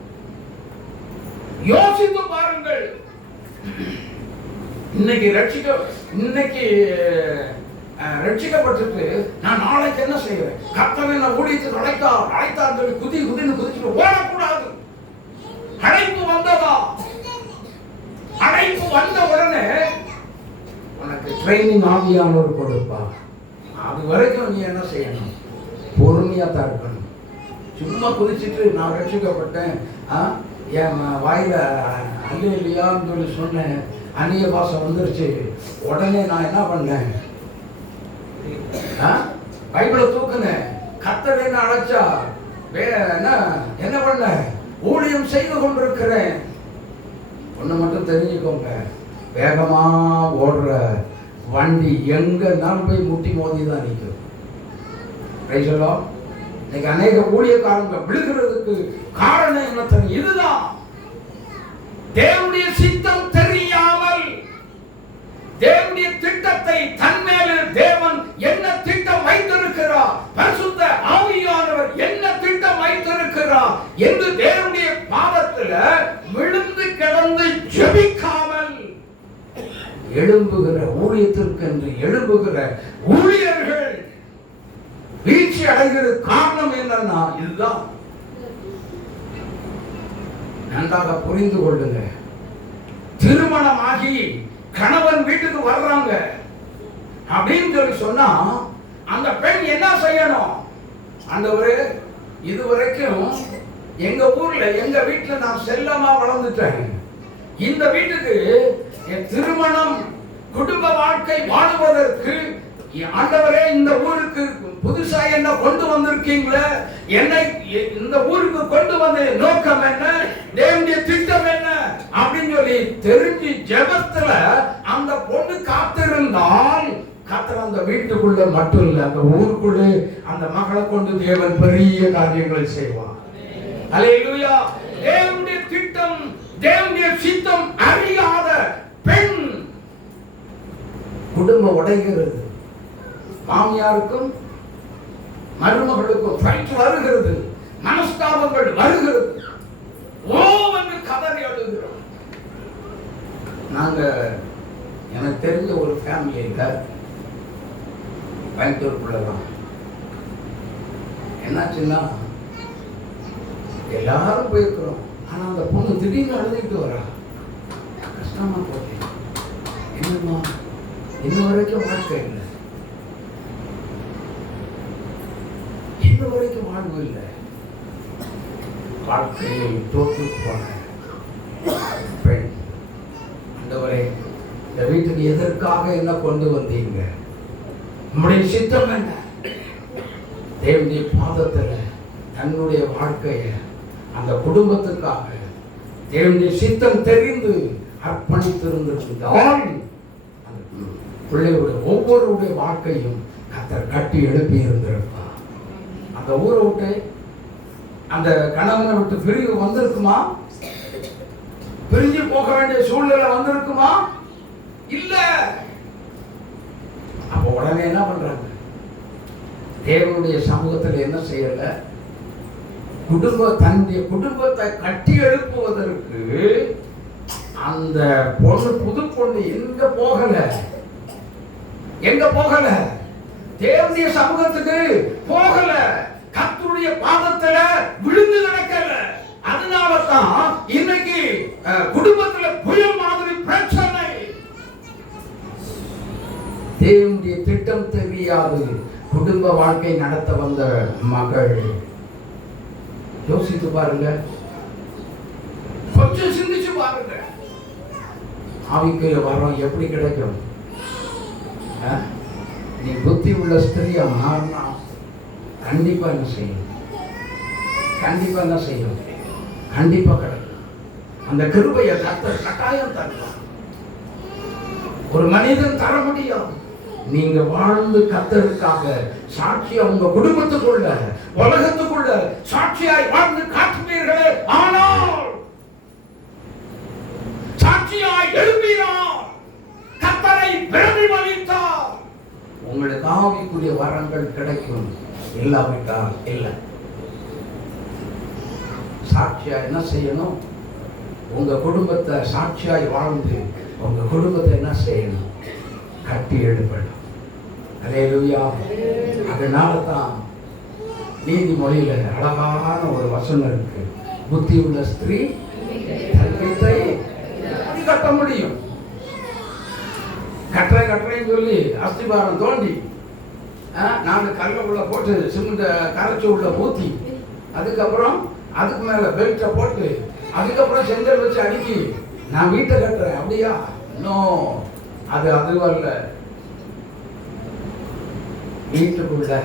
யோசித்து பாருங்கள். இன்னைக்கு ரட்சிக்கப்பட்டு நான் நாளைக்கு என்ன செய்வேன்? கர்த்தரை நான் ஊழியத்துக்கு அழைத்தார் சொல்லி குதின்னு குதிச்சுட்டு ஓடக்கூடாது. அழைப்பு வந்ததா? அழைப்பு வந்த உடனே உனக்கு ட்ரைனிங் ஆவியானவர் கொடுப்பா. அது வரைக்கும் நீ என்ன செய்யணும்? பொறுமையா தான் இருக்கணும். சும்மா குதிச்சுட்டு நான் ரட்சிக்கப்பட்டேன், என் வாயில அல்லேலூயான்னு சொல்லி சொன்னேன், அந்நிய பாஷை வந்துருச்சு, உடனே நான் என்ன பண்ணேன்? பைபிளை தூக்குனேன், கர்த்தர் என்ன அழைச்சா என்ன பண்ண? ஊழியம் செய்து கொண்டிருக்கிறேன். ஒண்ணு மட்டும் தெரிஞ்சுக்கோங்க, வேகமா ஓடுற வண்டி எங்கன்னாலும் போய் முட்டி மோதி தான் நிற்கும். இன்னைக்கு அநேக ஊழியக்காரங்க விழுகிறதுக்கு காரணம் என்ன தெரியும்? இதுதான். தேவனுடைய சித்தம் தெரியாமல், தேவனுடைய திட்டத்தை தன்மேல் தேவன் என்ன திட்டம் வைத்திருக்கிறார், பரிசுத்த ஆவியானவர் என்ன திட்டம் வைத்திருக்கிறார் என்று தேவனுடைய பாதத்தில் விழுந்து கிடந்து ஜெபிக்காமல் எழும்புகிற ஊழியத்திற்கு என்று எழும்புகிற ஊழியர்கள் வீழ்ச்சி அடைகிற காரணம் என்னன்னா இதுதான். நன்றாக புரிந்து கொள்ளுங்க. திருமணமாகி கணவன் வீட்டுக்கு வர்றாங்க அப்படின்னு சொல்லி சொன்னா அந்த பெண் என்ன செய்யணும்? ஆண்டவரே, இதுவரைக்கும் எங்க ஊர்ல எங்க வீட்டுல நான் செல்லமா வளர்ந்துட்டேன். இந்த வீட்டுக்கு என் திருமணம் குடும்ப வாழ்க்கை வாழுவதற்கு ஆண்டவரே இந்த ஊருக்கு புதுசா என்ன கொண்டு வந்திருக்கீங்களே, என்னை இந்த ஊருக்கு கொண்டு வந்த நோக்கம் என்ன, தேவனுடைய திட்டம் என்ன அப்படின்னு சொல்லி தெரிஞ்சு ஜெபத்துல அந்த பொண்ணு காத்திருந்தால் கர்த்தர் அந்த வீட்டுக்குள்ள மட்டும் இல்ல, அந்த ஊருக்குள்ள அந்த மகளை கொண்டு தேவன் பெரிய காரியங்களை செய்வார். அல்லேலூயா. தேவனுடைய திட்டம், தேவனுடைய சித்தம் அறியாத பெண் குடும்பம் உடைகிறது. மாமியாருக்கும் மருமகளுக்கும் ஃபைட் வருகிறது, மனஸ்தாபங்கள் வருகிறது, ஓவென்று கதறி அழுகிறோம். நாங்க எனக்கு தெரிஞ்ச ஒரு ஃபேமிலியில கோயம்புத்தூருக்குள்ளதான் என்னாச்சுன்னா எல்லாரும் போயிருக்கிறோம். ஆனா அந்த பொண்ணு திடீர்னு அழுதுகிட்டு வரா. கஷ்டமா போச்சு. என்னம்மா இன்ன வரைக்கும் வாழ்க்கை இல்லை, இன்ன வரைக்கும் வாழ்வு இல்லை, வாழ்க்கையை தோற்று போன பெண். ஆண்டவரே, இந்த வீட்டுக்கு எதற்காக என்ன கொண்டு வந்தீங்க? நம்முடைய சித்தம் என்ன? தேவனுடைய பாதத்தில் தன்னுடைய வாழ்க்கையை அந்த குடும்பத்துக்காக தேவனுடைய சித்தம் தெரிந்து அர்ப்பணித்திருந்திருந்தால் பிள்ளைகளுடைய ஒவ்வொருடைய வாழ்க்கையும் கர்த்தர் கட்டி எழுப்பி இருந்திருப்பார். அந்த ஊரை விட்டு அந்த கணவனை விட்டு பிரிவு வந்திருக்குமா? பிரிஞ்சு போக வேண்டிய சூழ்நிலை வந்திருக்குமா? இல்ல. அப்ப உடனே என்ன பண்றாங்க? தேவனுடைய சமூகத்தில் என்ன செய்யல? தன்னுடைய குடும்பத்தை கட்டி எழுப்புவதற்கு அந்த பொண்ணு, புது பொண்ணு எங்க போகல, எங்க போகல? தேவனுடைய சமூகத்துக்கு போகல, கர்த்தருடைய பாதத்துல விழுந்து கிடக்கல. அதனால தான் இன்னைக்கு குடும்பத்துல புயல் மாதிரி பிரச்சனை. தேவனுடைய திட்டம் தெரியாது குடும்ப வாழ்க்கை நடத்த வந்த மகள். யோசித்து பாருங்க, கொஞ்சம் சிந்திச்சு பாருங்க. ஆவிக்கு வரம் எப்படி கிடைக்கும்? நீ புத்தி உள்ள ஸ்திரியா மாறினா கண்டிப்பா என்ன செய்யும்? கண்டிப்பா என்ன செய்யும்? கண்டிப்பா கிடைக்கும். அந்த கிருபையை கர்த்தர் கட்டாயம் தருவார். ஒரு மனிதன் தர முடியும். நீங்க வாழ்ந்து கர்த்தருக்காக சாட்சியா உங்க குடும்பத்துக்குள்ள, உலகத்துக்குள்ள சாட்சியாய் வாழ்ந்து காட்டுவீர்களே, ஆனால் சாட்சியாய் எழுப்பினார், கர்த்தரை பிரதிபலித்தார், உங்களுக்கு ஆவிக்குரிய வரங்கள் கிடைக்கும். இல்லாவிட்டால் இல்லை. சாட்சியா என்ன செய்யணும்? உங்க குடும்பத்தை சாட்சியாய் வாழ்ந்து உங்க குடும்பத்தை என்ன செய்யணும்? கட்டி எழுப்பணும். அல்லேலூயா. அதனால தான் நீதிமொழியில அழகான ஒரு வசனம் இருக்கு. புத்தி உள்ள ஸ்திரீ தன் வீட்டை கட்ட முடியும். கட்டுறேன்னு சொல்லி அஸ்திபாரம் தோண்டி 4 கல்லை உள்ள போட்டு சிமெண்ட கரைச்சி உள்ள ஊற்றி அதுக்கப்புறம் அதுக்கு மேல பெல்ட்டை போட்டு அதுக்கப்புறம் செங்கல் வச்சு அடுக்கி நான் வீட்டை கட்டுறேன் அப்படியா? இன்னும் அதுவல்ல. வீட்டுக்குள்ள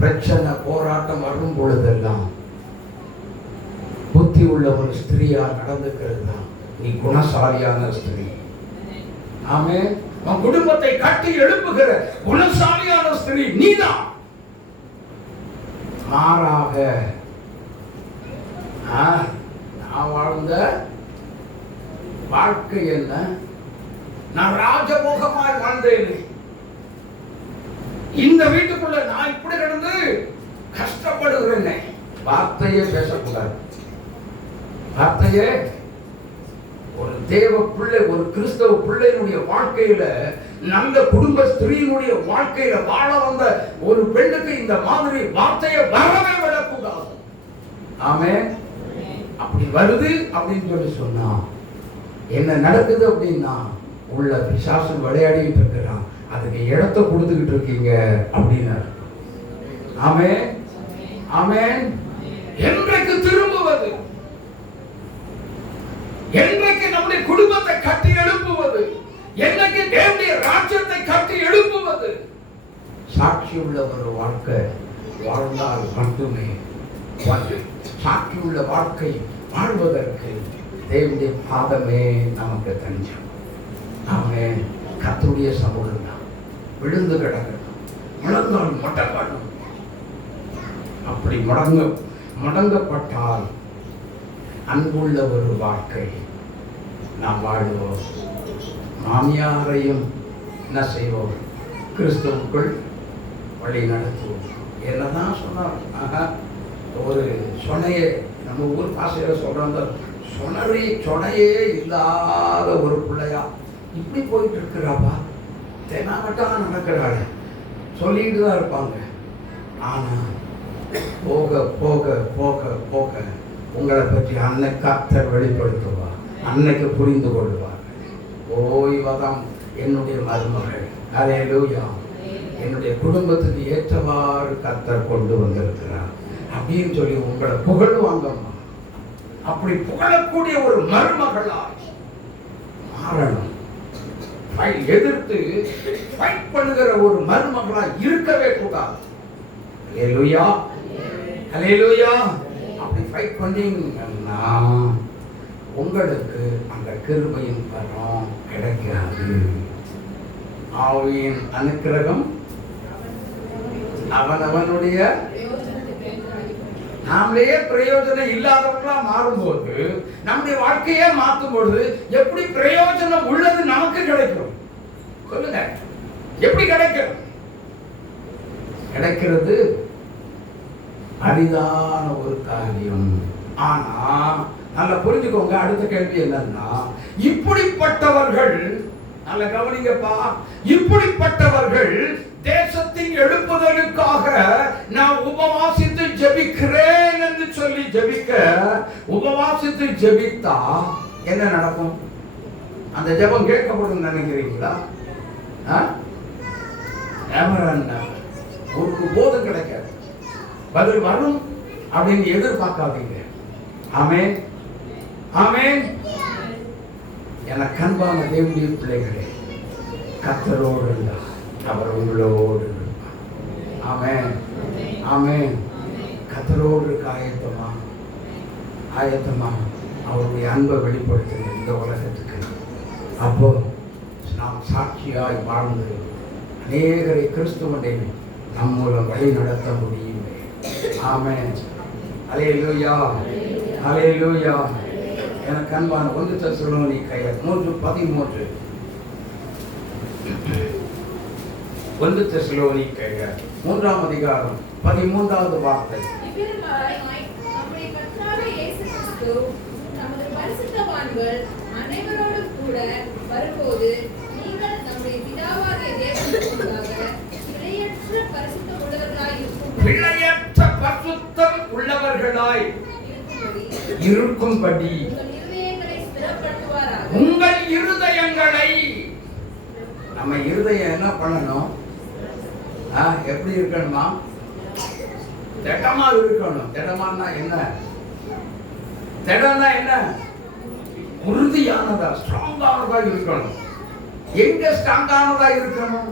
பிரச்சனை போராட்டம் வரும் பொழுதெல்லாம் புத்தி உள்ள ஒரு ஸ்திரீயா நடந்துக்கிறது தான் நீ குணசாலியான ஸ்திரீ. ஆமே. உன் குடும்பத்தை கட்டி எழுப்புகிற குணசாலியான ஸ்திரீ நீதான். மாறாக நான் வாழ்ந்த வாழ்க்கை என்ன? நான் ராஜபோகமாய் வாழ்ந்தேன். இந்த வீட்டுக்குள்ள நான் இப்படி கிடந்து கஷ்டப்படுகிறேன். வார்த்தையே பேசக்கூடாது. வார்த்தையே ஒரு தேவ பிள்ளை, ஒரு கிறிஸ்தவ பிள்ளையினுடைய வாழ்க்கையில, நல்ல குடும்ப ஸ்திரீனுடைய வாழ்க்கையில வாழ வந்த ஒரு பெண்ணுக்கு இந்த மாதிரி வார்த்தையை வரவே விடக்கூடாது. ஆமே. அப்படி வருது அப்படின்னு சொல்லி சொன்னா என்ன நடக்குது அப்படின்னா, உள்ள பிசாசு விளையாடிட்டு இருக்கிறான், அதுக்கு இடத்தை கொடுத்துக்கிட்டு இருக்கீங்க அப்படின்னு. ஆமே. ஆமென். என்றைக்கு திரும்புவது? என்றைக்கு நம்முடைய குடும்பத்தை கட்டி எழுப்புவது? என்னைக்கு தேவனுடைய ராஜ்யத்தை கட்டி எழுப்புவது? சாட்சி உள்ள ஒரு வாழ்க்கை வாழ்ந்தால் மட்டுமே. சாட்சி உள்ள வாழ்க்கை வாழ்வதற்கு தேவனுடைய பாதமே நமக்கு தஞ்சம். ஆமென். கர்த்தருடைய சமூகம் தான். விழுந்து கிடக்கணும், முழங்கால் மொட்டப்படும். அப்படி முடங்கப்பட்டால் அன்புள்ள ஒரு வாழ்க்கை நாம் வாழ்வோம். மாமியாரையும் என்ன செய்வோம்? கிறிஸ்துவுக்குள் வழி நடத்துவோம். என்னதான் சொன்னார்? ஒரு சொனையே, நம்ம ஊர் பாசையில சொல்றாங்க, சொனையே இல்லாத ஒரு பிள்ளையா இப்படி போயிட்டு இருக்கிறாப்பா, தெனாவட்டா நடக்கிறாள் சொல்லிட்டு தான் இருப்பாங்க. ஆனா போக போக போக போக உங்களை பற்றி அன்னைக்கு கர்த்தர் வெளிப்படுத்துவார், அன்னைக்கு புரிந்து கொள்வார். இவதான் என்னுடைய மருமகள், அல்லேலூயா, என்னுடைய குடும்பத்துக்கு ஏற்றவாறு கர்த்தர் கொண்டு வந்திருக்கிறார் அப்படின்னு சொல்லி உங்களை புகழுவாங்கம்மா. அப்படி புகழக்கூடிய ஒரு மருமகளாய் மாறணும். எதிர்த்து ஃபைட் பண்ணுகிற ஒரு மருமகளாய் இருக்கவே கூடாது. அல்லேலூயா, அல்லேலூயா. அப்படி ஃபைட் பண்ணீங்கன்னா உங்களுக்கு அந்த கிருபையின் பலம் கிடைக்காது. ஆவியின் அனுக்கிரகம் அவனவனுடைய நாமளே பிரயோஜனம் இல்லாதவர்களா மாறும்போது, நம்முடைய வாழ்க்கையே மாற்றும் பொழுது எப்படி பிரயோஜனம் உள்ளது நமக்கு கிடைக்கும்? சொல்லுங்க, எப்படி கிடைக்கும்? கிடைக்கிறது அரிதான ஒரு காரியம். ஆனா நல்லா புரிஞ்சுக்கோங்க. அடுத்த கேள்வி என்னன்னா, இப்படிப்பட்டவர்கள், நல்ல கவனிங்கப்பா, இப்படிப்பட்டவர்கள் தேசத்தின் எழுப்புதலுக்காக நான் உபவாசித்து ஜெபிக்கிறேன் என்று சொல்லி உபவாசித்து ஜெபித்தா என்ன நடக்கும்? அந்த ஜெபம் கேட்கப்படும் நினைக்கிறீங்களா? ஒரு போதும் கிடைக்காது, பதில் வரும் அப்படின்னு எதிர்பார்க்காதீங்க. ஆமென், ஆமென். என கண்பான தேவனுடைய பிள்ளைகளே, கர்த்தரோடு இருந்தார், அவர் உங்களோடு இருப்பார். ஆமென், ஆமென். கர்த்தரோடு இருக்க ஆயத்தமா அவருடைய அன்பை வெளிப்படுத்துங்க இந்த உலகத்துக்கு. அப்போ நாம் சாட்சியாய் வாழ்ந்து அநேகரை கிறிஸ்துவனை நம் மூலம் வழி நடத்த முடியும். ஆமென், அல்லேலூயா, அல்லேலூயா. எனக்கு அன்பான 1 தெசலோனிக்கேயர் 3:13, 1 தெசலோனிக்கேயர் 3ஆம் அதிகாரம் 13வது வார்த்தை. நம்முடைய கர்த்தராகிய இயேசு கிறிஸ்து நமது பரிசுத்தவான்கள் அனைவரோடும் கூட வரும்போது நீங்கள் நம்முடைய பிதாவாகிய தேவனுக்கு முன்பாக பிழையற்ற பரிசுத்தம் உள்ளவர்களாய் இருக்கும்படி உங்கள் இருதயங்களை, நம்ம இருதயம் என்ன பண்ணணும்? எப்படி இருக்கணுமா? திடமா இருக்கணும். திடமானா என்ன? திடம்னா என்ன? உறுதியானதா, ஸ்ட்ராங்கானதா இருக்கணும். எங்க ஸ்ட்ராங்கானதா இருக்கணும்?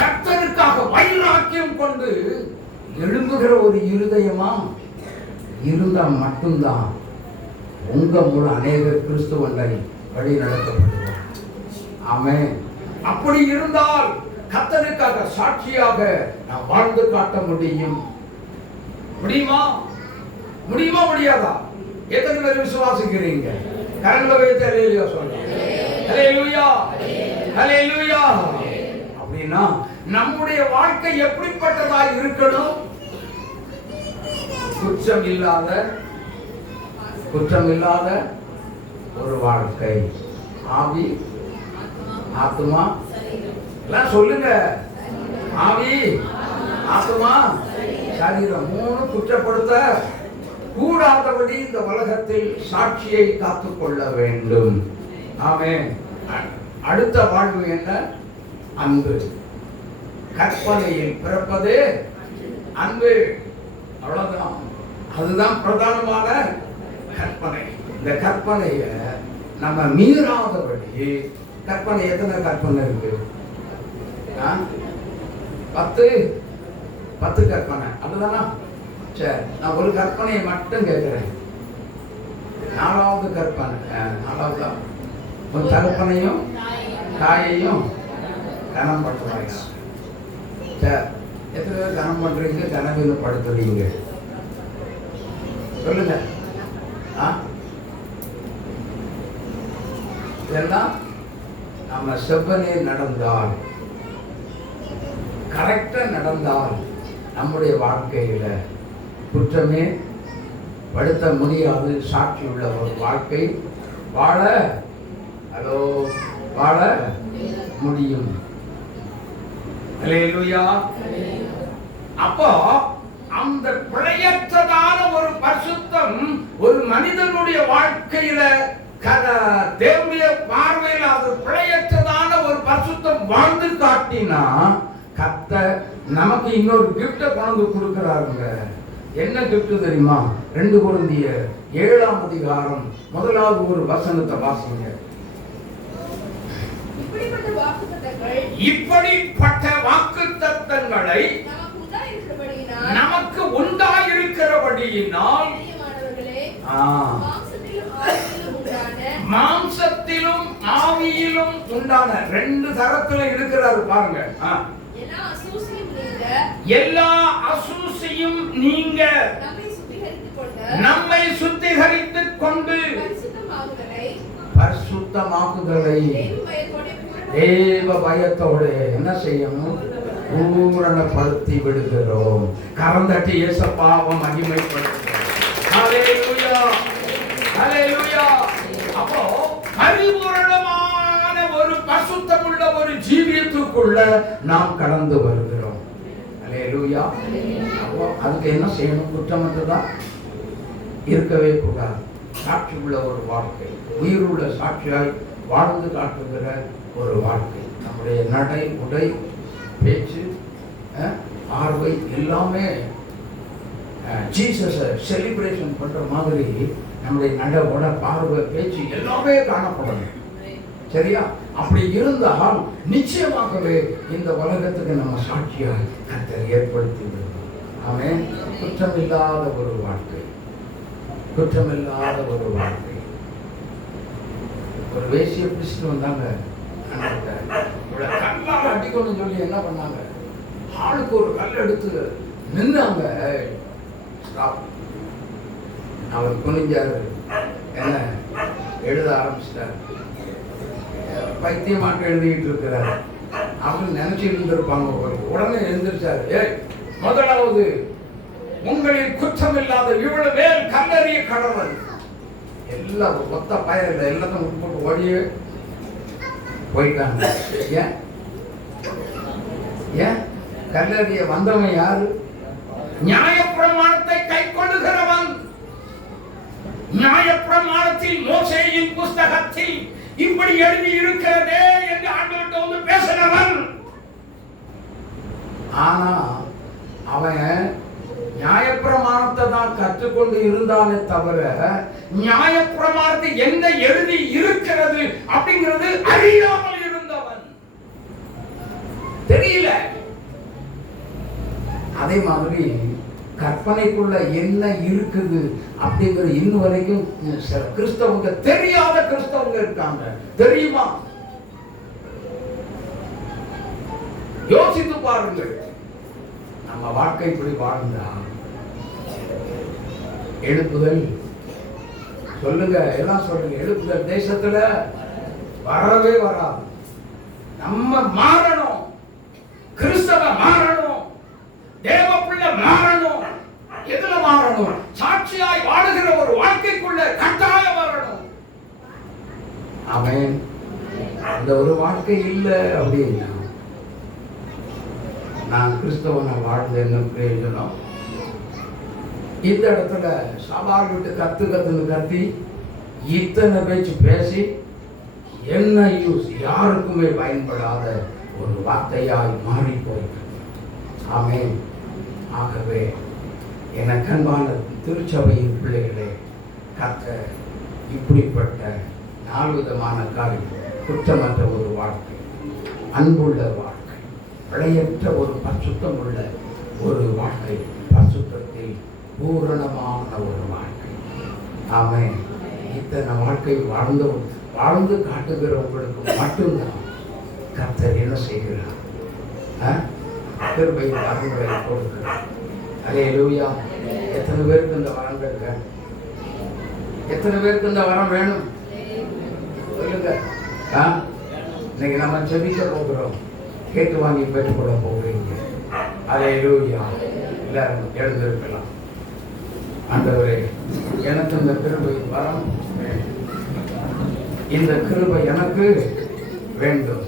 கர்த்தருக்காக வைராக்கியம் கொண்டு எழும்புகிற ஒரு இருதயமா இருந்தா மட்டும்தான் உங்க மூலம் அநேகர் கிறிஸ்துவனை வழி நடத்தப்படுவார். ஆமென். அப்படி இருந்தால் கர்த்தருக்காக சாட்சியாக நாம் வாழ்ந்து காட்ட முடியும். முடியுமா? முடியுமா, முடியாதா? எத்தனை பேர் விசுவாசிக்கிறீங்க? கரங்களை வைத்து அல்லேலூயா சொல்லுங்க. அல்லேலூயா, அல்லேலூயா. அப்படின்னா நம்முடைய வாழ்க்கை எப்படிப்பட்டதா இருக்கணும்? குற்றம் இல்லாத ஒரு வாழ்க்கை. ஆவி, ஆத்துமா, எல்லாம் சொல்லுங்க. ஆவி, ஆத்துமா, சரீரம் 3 குற்றப்படுத்த கூடாதபடி இந்த உலகத்தில் சாட்சியை காத்துக்கொள்ள வேண்டும். ஆமென். அடுத்த வாழ்வு என்ன? அன்பு. கற்பனையில் பிறப்பது அன்பு. அவ்வளவுதான். அதுதான் பிரதானமான கற்பனை. இந்த கற்பனைய நம்ம மீறாதபடி, கற்பனை எத்தனை கற்பனை இருக்கு? 10 கற்பனை, அப்படிதானா? சரி, நான் ஒரு கற்பனையை மட்டும் கேட்கிறேன். 4வது கற்பனை, 4வதா, ஒரு தகப்பனையும் தாயையும் கனம் பண்ணுவாங்க. சரி, எத்தனை பேர் கனம் பண்றீங்க? கனவீனப்படுத்துறீங்க? சொல்லுங்க. இதெல்லாம் நம்ம செவ்வனே நடந்தால், கரெக்டா நடந்தால் நம்முடைய வாழ்க்கையில குற்றமே படுத்த முடியாது. சாட்சி உள்ள ஒரு வாழ்க்கை வாழ முடியும். அல்லேலூயா. அப்போ அந்த பிழையற்றதான ஒரு பரிசுத்தம் ஒரு மனிதனுடைய வாழ்க்கையில தேவனுடைய பார்வையில் அது பிழையற்றதான ஒரு பரிசுத்தம் வாழ்ந்து காட்டினா கர்த்தர் நமக்கு இன்னொரு கிஃப்ட கொண்டு கொடுக்கிறாருங்க. என்ன கிஃப்ட் தெரியுமா? 2 கொரிந்தியர் 7ஆம் அதிகாரம் 1வது ஒரு வசனத்தை வாசிங்க. இப்படிப்பட்ட வாக்குத்தத்தங்களை நமக்கு உண்டாயிருக்கிறபடியினால் மாம்சத்திலும் ஆவியிலும் உண்டான 2 தரத்துல இருக்கிறாரு பாருங்க. எல்லா அசூசியும் நீங்க நம்மை சுத்திகரித்துக் கொண்டு பரிசுத்தமாக்குதலை தேவ பயத்தோடு என்ன செய்யணும்? பூரணப்படுத்தி விடுகிறோம். கரந்தட்டி இயேசுவை மகிமைப்படுத்துகிறோம். ஹல்லேலூயா, ஹல்லேலூயா. அப்போ பரிபூரணமான ஒரு பரிசுத்தமுள்ள ஒரு ஜீவியத்துக்குள்ள நாம் கடந்து வருகிறோம். ஹல்லேலூயா. அப்போ அதுக்கு என்ன செய்யணும்? குற்றமற்றதா இருக்கவே கூடாது. சாட்சி உள்ள ஒரு வாழ்க்கை, உயிருள்ள சாட்சியாய் வாழ்ந்து காட்டுகிற ஒரு வாழ்க்கை. நம்முடைய நடை, உடை, பேச்சு, பார்வை எல்லாமே ஜீசஸை செலிப்ரேஷன் பண்ற மாதிரி நம்முடைய நட, உட, பார்வை, பேச்சு எல்லாமே காணப்படணும். சரியா? அப்படி இருந்தால் நிச்சயமாகவே இந்த உலகத்துக்கு நம்ம சாட்சியாக கர்த்தர் ஏற்படுத்தி விடுவோம். ஆமென். குற்றமில்லாத ஒரு வாழ்க்கை, குற்றமில்லாத ஒரு வாழ்க்கை. ஒரு வேசிய பிடிச்சிட்டு வந்தாங்க, கல்லால் அடிக்கணும்னு சொல்லி என்ன பண்ணாங்க? ஆளுக்கு ஒரு கல் எடுத்து நின்னாங்க. அவர் குனிஞ்சாரு, என்ன எழுத ஆரம்பிச்சிட்டார். பைத்தியமாட்டு எழுதிட்டு இருக்கிறார். அவங்க நினைச்சிட்டு இருந்திருப்பாங்க. உடனே எழுந்திருச்சாரு. முதலாவது, உங்களில் குற்றம் இல்லாத இவ்வளவு பேர் கல்லறிய கடவுள். எல்லாம் ஒத்த பயிர் எல்லாத்தையும் போட்டு ஓடியே போயிட்டாங்க. ஏன் ஏன் கல்லறிய வந்தவன் யாரு? நியாயப்பிரமாணத்தை கை கொள்ளுகிறவன். நியாயப்பிரமாணத்தில் மோசேயின் புஸ்தகத்தில் இப்படி எழுதி இருக்கிறதே என்று ஆண்டவர்கிட்ட வந்து பேசினவன். ஆனா அவன் நியாயப்பிரமாணத்தை தான் கற்றுக்கொண்டு இருந்தானே தவிர நியாயப்பிரமாணத்தை என்ன எழுதி இருக்கிறது அப்படிங்கிறது அறியாமல் இருந்தவன். தெரியல. அதே மாதிரி கற்பனைக்குள்ள என்ன இருக்குது அப்படிங்கிற இன்னும் வரைக்கும் கிறிஸ்தவங்க தெரியாத கிறிஸ்தவங்க இருக்காங்க. தெரியுமா? யோசித்து பாருங்கள். நம்ம வாழ்க்கை இப்படி வாழ்ந்தா எழுப்புதல் சொல்லுங்க, எல்லாம் சொல்லுங்க. எழுப்புதல் தேசத்துல வரவே வராது. நம்ம மாறணும். கிறிஸ்தவ மாறணும். தேவ பிள்ளை மாறணும். எதுல மாறணும்? சாட்சியாய் வாழுகிற ஒரு வாழ்க்கைக்குள்ள கட்டாயம் வரணும். ஆமென். அந்த ஒரு வாழ்க்கை இல்லை அப்படின்னா நான் கிறிஸ்தவனை வாழ்ந்த என்ன பிரயோஜனம்? இந்த இடத்துல சவால் விட்டு கத்துன்னு கத்தி இத்தனை பேச்சு பேசி என்ன யூஸ்? யாருக்குமே பயன்படாத ஒரு வார்த்தையாய் மாறி போயிட்டு. ஆமென். ஆகவே எனக்கு அன்பான திருச்சபையின் பிள்ளைகளே, கர்த்தர் இப்படிப்பட்ட 4 விதமான காரியம்: குற்றமற்ற ஒரு வாழ்க்கை, அன்புள்ள வாழ்க்கை, பிழையற்ற ஒரு பரிசுத்தம் உள்ள ஒரு வாழ்க்கை, பரிசுத்தத்தில் பூரணமான ஒரு வாழ்க்கை. ஆமென். இத்தனை வாழ்க்கை வாழ்ந்து காட்டுகிறவங்களுக்கு மட்டும்தான் கர்த்தர் என்ன செய்கிறார்? கிருபை வரங்களை கொடுக்கிறார். அல்லேலூயா. எத்தனை பேருக்கு இந்த வரங்கள் வேணும்? எத்தனை பேருக்கு இந்த வரம் வேணும்? சொல்லுங்க. இன்னைக்கு நம்ம ஜெபிக்க போகிறோம். கேட்டு வாங்கி பெற்றுக்கொள்ள போகிறீங்க. அல்லேலூயா. எல்லாரும் எழுந்திருக்கலாம். ஆண்டவரே, எனக்கு இந்த கிருபை வரம் வேண்டும், இந்த கிருபை எனக்கு வேண்டும்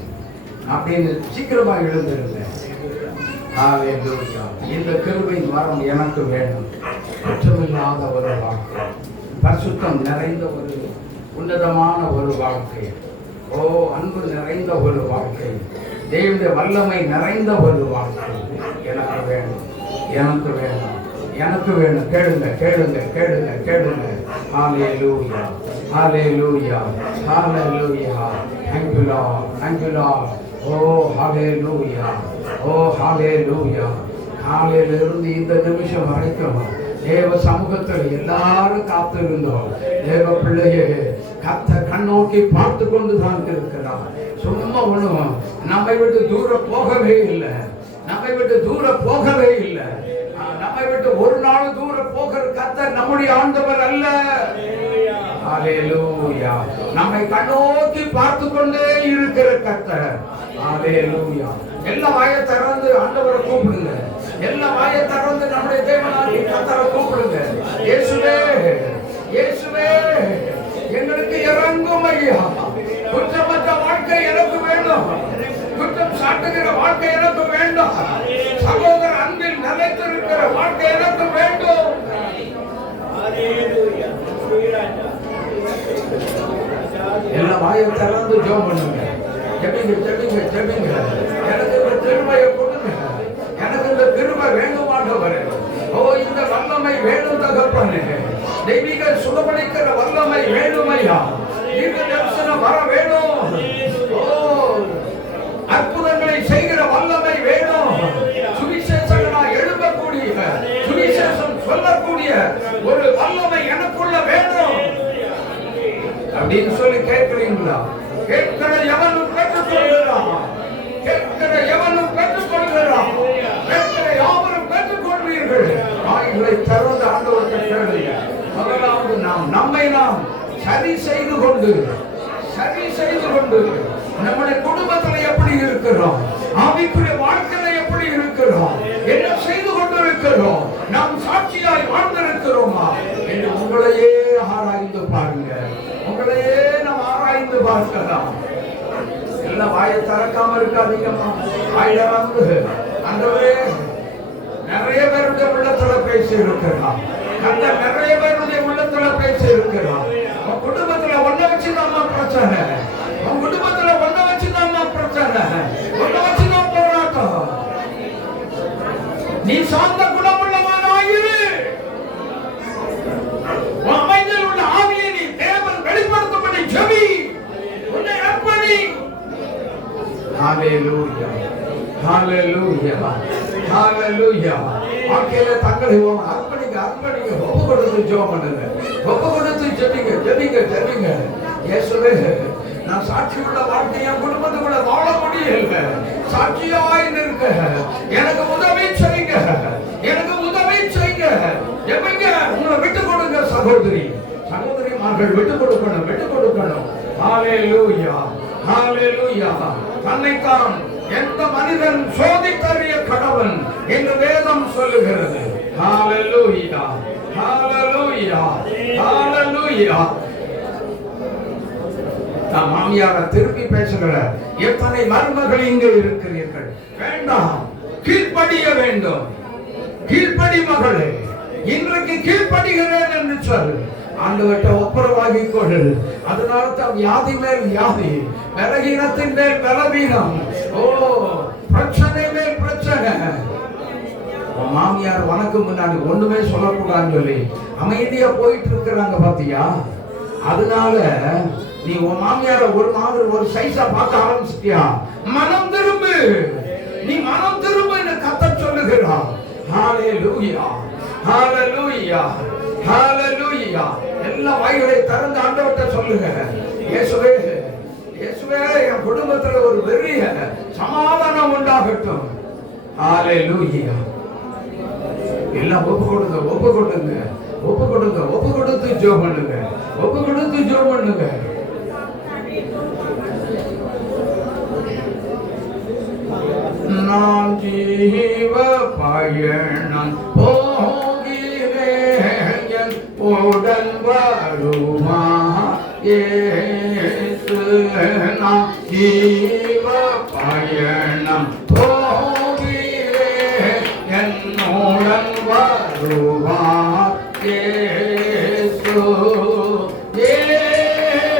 அப்படின்னு சீக்கிரமா எழுந்திருங்க. அல்லேலூயா. இந்த கிருபை வரம் எனக்கு வேண்டும். குற்றமில்லாத ஒரு வாழ்க்கை, பரிசுத்தம் நிறைந்த ஒரு உன்னதமான ஒரு வாழ்க்கை, ஓ அன்பு நிறைந்த ஒரு வாழ்க்கை, தேவனுடைய வல்லமை நிறைந்த ஒரு வாழ்க்கை எனக்கு வேணும், எனக்கு வேணும், எனக்கு வேணும். கேளுங்க கேளுங்க கேளுங்க கேளுங்க. ஹல்லேலூயா ஹல்லேலூயா ஹல்லேலூயா. Thank you Lord, thank you Lord. Oh hallelujah, oh hallelujah. காலையிலிருந்து இந்த நிமிஷம் வரைக்கும் தேவ சமூகத்தில் எல்லாரும் காத்திருந்தோம். தேவ பிள்ளையே கர்த்தர் கண்ணோக்கி பார்த்து கொண்டு தான் இருக்கிறார். சும்மா ஒண்ணும் நம்மை விட்டு தூரம் போகவே இல்லை, நம்மை விட்டு தூரம் போகவே இல்லை. நம்மை விட்டு ஒரு நாள் தூரம் போகிற கர்த்தர் நம்முடைய ஆண்டவர் அல்ல. ஹல்லேலூயா. நம்மை கண்ணோக்கி பார்த்து கொண்டே இருக்கிற கர்த்தர். ஹல்லேலூயா. எல்லா வாயை திறந்து ஆண்டவரை கூப்பிடுங்க, எல்லா வாயை திறந்து நம்முடைய தேவனாகிய கர்த்தரை கூப்பிடுங்க. இயேசுவே இயேசுவே எங்களுக்கு இறங்கும் ஐயா. குற்றமற்ற வாழ்க்கை எனக்கு வேண்டும், குற்றம் சாட்டுகிற வாழ்க்கை எனக்கு வேண்டும், சகோதர அன்பில் நிலைத்திருக்கிற வாழ்க்கை எனக்கு வேண்டும். எல்லா வாயை திறந்து ஜெபம் பண்ணுங்க. ஜெபிங்க ஜெபிங்க ஜெபிங்க. எனக்கு இந்த கிருபையை கொடுங்க, எனக்கு இந்த கிருபை வேண்டும் ஆண்டவரே. ஓ இந்த வல்லமை வேணும் தகப்பனே. தெய்வீக சுகமளிக்கிற வல்லமை வேணும் ஐயா. தீர்க்க தரிசனம் வர வேணும். ஓ அற்புதங்களை செய்கிற வல்லமை வேணும். சுவிசேஷகனாய் எழும்பக்கூடிய, சுவிசேஷம் சொல்லக்கூடிய ஒரு வல்லமை எனக்குள்ள வேணும் அப்படின்னு சொல்லி கேட்கிறீங்களா? கேட்கிற எவனும் பெற்றுக்கொள்கிறான், கேட்கிற எவனும் பெற்றுக்கொள்கிறான், கேட்கிற யாவரும் பெற்றுக்கொள்வீர்கள். வாய்களை திறந்து ஆண்டவருக்கு கேளுங்க. முதலாவது நம்மை சரி செய்து கொண்டு நம்முடைய குடும்பத்தில் எப்படி இருக்கிறோம், ஆவிக்குரிய வாழ்க்கையில எப்படி இருக்கிறோம், என்ன செய்து கொண்டிருக்கிறோம், நாம் சாட்சியாய் வாழ்ந்திருக்கிறோமா என்று உங்களையே ஆராய்ந்து பாருங்க. உங்களையே நாம் ஆராய்ந்து பார்க்கலாம். எல்லாம் வாயை திறக்காம இருக்காதீங்கம்மா. வாயில வந்து ஆண்டவரே நிறைய பேருடைய உள்ளத்துல பேசி இருக்கிறான், அந்த நிறைய பேருடைய உள்ளத்துல பேசி இருக்கிறான். உன் குடும்பத்துல ஒன்ன வச்சுதாம்மா பிரச்சனை, உன் குடும்பத்துல ஒன்ன வச்சுதாம்மா பிரச்சனை, ஒன்ன வச்சுதான் போராட்டம். நீ சாந்த குணமுள்ளவனாயிரு. உன் அமைதியில் உள்ள ஆவியை நீ தேவன் வெளிப்படுத்தும்படி ஜெபி, உன்னை அர்ப்பணி. ஹல்லேலூயா ஹல்லேலூயா ஹல்லேலூயா. வாழ்க்கையில தங்களை அர்ப்பணிக்க அர்ப்பணிக்க ஒப்பு கொடுத்து ஜெபம் பண்ணுங்க, ஒப்பு கொடுத்து ஜெபிங்க ஜெபிங்க ஜெபிங்க. இயேசுவே நான் சாட்சியுள்ள வாழ்க்கைய குடும்பத்துக்குள்ள வாழ முடியல, சாட்சியாய் நிற்க எனக்கு உதவி செய்யுங்க, எனக்கு உதவி செய்யுங்க. ஜெபிங்க. உங்களை விட்டு கொடுங்க சகோதரி சகோதரிமார்கள், விட்டு கொடுக்கணும், விட்டு கொடுக்கணும். ஹல்லேலூயா ஹல்லேலூயா. தன்னைத்தான் எந்த மனிதன் சோதித்தறிய கடவன் என்று வேதம் சொல்லுகிறது. ஹல்லேலூயா ஹல்லேலூயா ஹல்லேலூயா. நான் மாமியார திருப்பி பேசுகிற எத்தனை மருமகள் இங்கே இருக்கிறீர்கள், வேண்டாம், கீழ்ப்படிய வேண்டும். கீழ்ப்படி மகளே, இன்றைக்கு கீழ்ப்படுகிறேன் என்று சொல். ஆண்டவர்கிட்ட ஒப்புரவாகி கொள். அதனால தான் வியாதி மேல் வியாதி, பலவீனத்தின் மேல் பலவீனம், ஓ பிரச்சனை மேல் பிரச்சனை. மாமியார் வணக்கு முன்னாடி ஒண்ணுமே சொல்லக்கூடாதுன்னு சொல்லி அமைதியா போயிட்டு இருக்கிறாங்க பாத்தியா? அதனால நீ உன் மாமியார ஒரு மாதிரி ஒரு சைஸா பார்க்க ஆரம்பிச்சிட்டியா? மனம் திரும்பு, நீ மனம் திரும்ப என்று கர்த்தர் சொல்லுகிறார். ஹல்லேலூயா ஹல்லேலூயா ஹல்லேலூயா. எல்லா வாய்களை திறந்து ஆண்டவர்கிட்ட சொல்லுங்க. இயேசுவே இயேசுவே என் குடும்பத்துல ஒரு பெரிய சமாதானம் உண்டாகட்டும். ஹல்லேலூயா. எல்லாம் ஒப்பு கொடுங்க, ஒப்பு கொடுங்க, ஒப்பு கொடுங்க, ஒப்பு கொடுத்து ஜெபம் பண்ணுங்க, ஒப்பு கொடுத்து ஜெபம் பண்ணுங்க. நான் ஜீவ பயணம் போகிறேன், உடன் வருமா இயேசு. நான் ஜீவ பயணம் போகிறேன், என்னுடன் வருமா இயேசு. இயேசு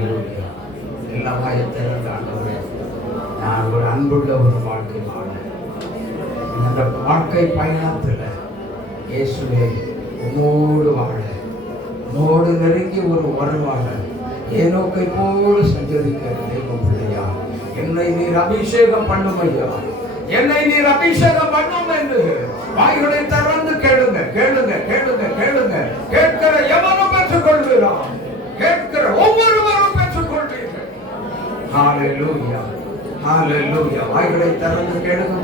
ஹalleluya. எல்லாம் ஆயத்திருந்த ஆண்டவரே, நான் ஒரு அன்புள்ள ஒரு வாழ்க்கை வாழ இந்த வாழ்க்கை பயணத்தில் இயேசுவே உன்னோடு வாழ, உன்னோடு நெருங்கி ஒரு வருவாழ ஏனோக்கை போல சஞ்சரிக்கிற தெய்வ பிள்ளையா, என்னை நீர் அபிஷேகம் பண்ணும் ஐயா, என்னை நீர் அபிஷேகம் பண்ணும் என்று வாய்களை திறந்து கேளுங்க, கேளுங்க, கேளுங்க, கேளுங்க. கேட்கிற எவனும் பெற்றுக் கொள்கிறான், கேட்கிற ஒவ்வொருவரும் பெற்றுக் கொள்வீர்கள். ஹalleluya, ஹalleluya. வாய்களை திறந்து கேளுங்க.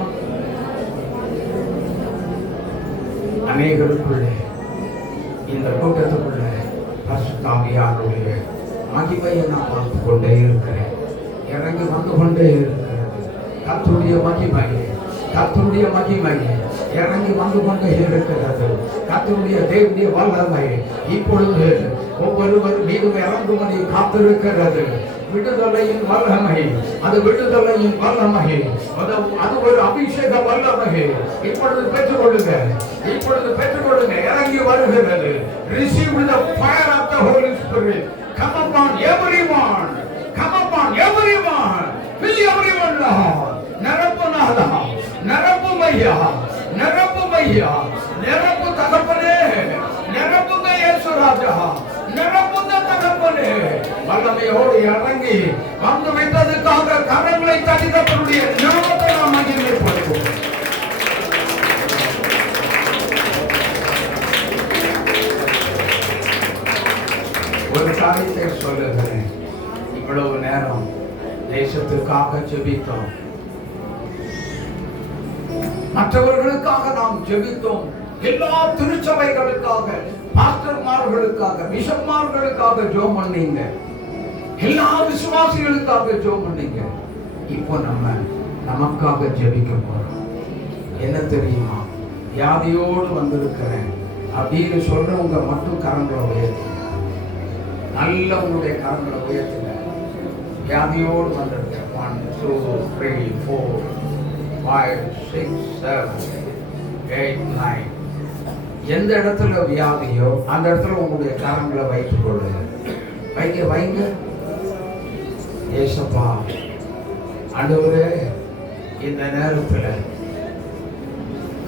அநேகருக்குள்ளே இந்த கூட்டத்துக்குள்ள பரிசுத்த ஆவியானவருடைய மகிமையை நான் பார்த்து கொண்டே இருக்கிறேன், இறங்கி வந்து கொண்டே இருக்கிறது. கர்த்தருடைய மகிமை, கர்த்தருடைய மகிமை இறங்கி வந்து கொண்டே இருக்கிறது. கர்த்தருடைய தேவனுடைய வல்லமை இப்பொழுது ஒவ்வொருவர் மீதும் இறங்கும்படி காத்திருக்கிறது. விடுதலையின் வல்லமை, அது விடுதலையின் வல்லமை, அது ஒரு அபிஷேக வல்லமை. இப்பொழுது பெற்றுக்கொள்ளுங்க, இப்பொழுது பெற்றுக்கொள்ளுங்க. இறங்கி வருகிறது. Receive the fire of the Holy Spirit. Come upon everyone, come upon everyone. Fill everyone now. நிரப்புனாதா, நிரப்புமையா, நிரப்புமையா, நிரப்பு தகப்பனே, நிரப்புங்க இயேசு ராஜா, நிரப்புங்க தகப்பனே. வல்லமையோடு இறங்கி வந்து விட்டதுக்காக கரங்களை தட்டிதப்பனுடைய நாமத்தை நாம் மகிமைப்படுவோம். ஒரு காரியத்தை சொல்லுகிறேன். இவ்வளவு நேரம் தேசத்துக்காக ஜெபித்தோம், மற்றவர்களுக்காக நாம் ஜெபித்தோம். எல்லா திருச்சபைகளுக்காக, பாஸ்டர்மார்களுக்காக, பிஷப்மார்களுக்காக ஜெபம் பண்ணீங்க, எல்லா விசுவாசிகளுக்காக ஜெபம் பண்ணீங்க. இப்போ நம்ம நமக்காக ஜெபிக்க போறோம். என்ன தெரியுமா? வியாதியோடு வந்திருக்கிறேன் அப்படின்னு சொல்றவங்க மட்டும் கரங்களை உயர்த்துங்க, நல்ல உங்களுடைய கரங்களை உயர்த்துங்க. வியாதியோடு வந்திருக்கேன். 1 2 3 4 5 6 7 8 9. எந்த இடத்துல வியாதியோ அந்த இடத்துல உங்களுடைய கரங்களை வைத்துக் கொள்ளுங்க. வைங்க, வைங்க. ஏசப்பா, ஆண்டவரே, இந்த நேரத்துல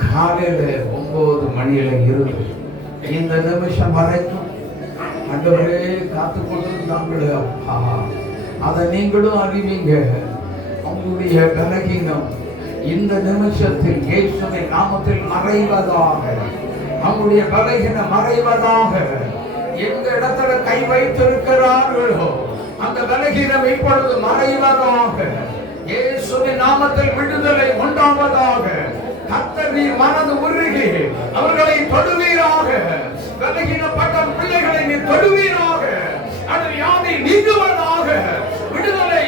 காலையில 9 மணியில இருந்து இந்த நிமிஷம் வரைக்கும் ஆண்டவரே காத்து கொண்டிருந்தாங்களே அப்பா, அதை நீங்களும் அறிவீங்க. அவங்களுடைய பலகீனம் இந்த நிமிஷத்தில் இயேசுவின் நாமத்தில் மறைவதாக, அவங்களுடைய பலகீனம் மறைவதாக. எந்த இடத்துல கை வைத்திருக்கிறார்களோ அந்த பலகீனம் இப்பொழுது மறைவதாக. இயேசுவின் நாமத்தில் விடுதலை உண்டாவதாக. கர்த்தர் மனது உருகி அவர்களை தொடுவீராக. பலகீனப்பட்ட பிள்ளைகளை நீ தொடுவீராக. அது வியாதி நீங்குவதாக, விடுதலை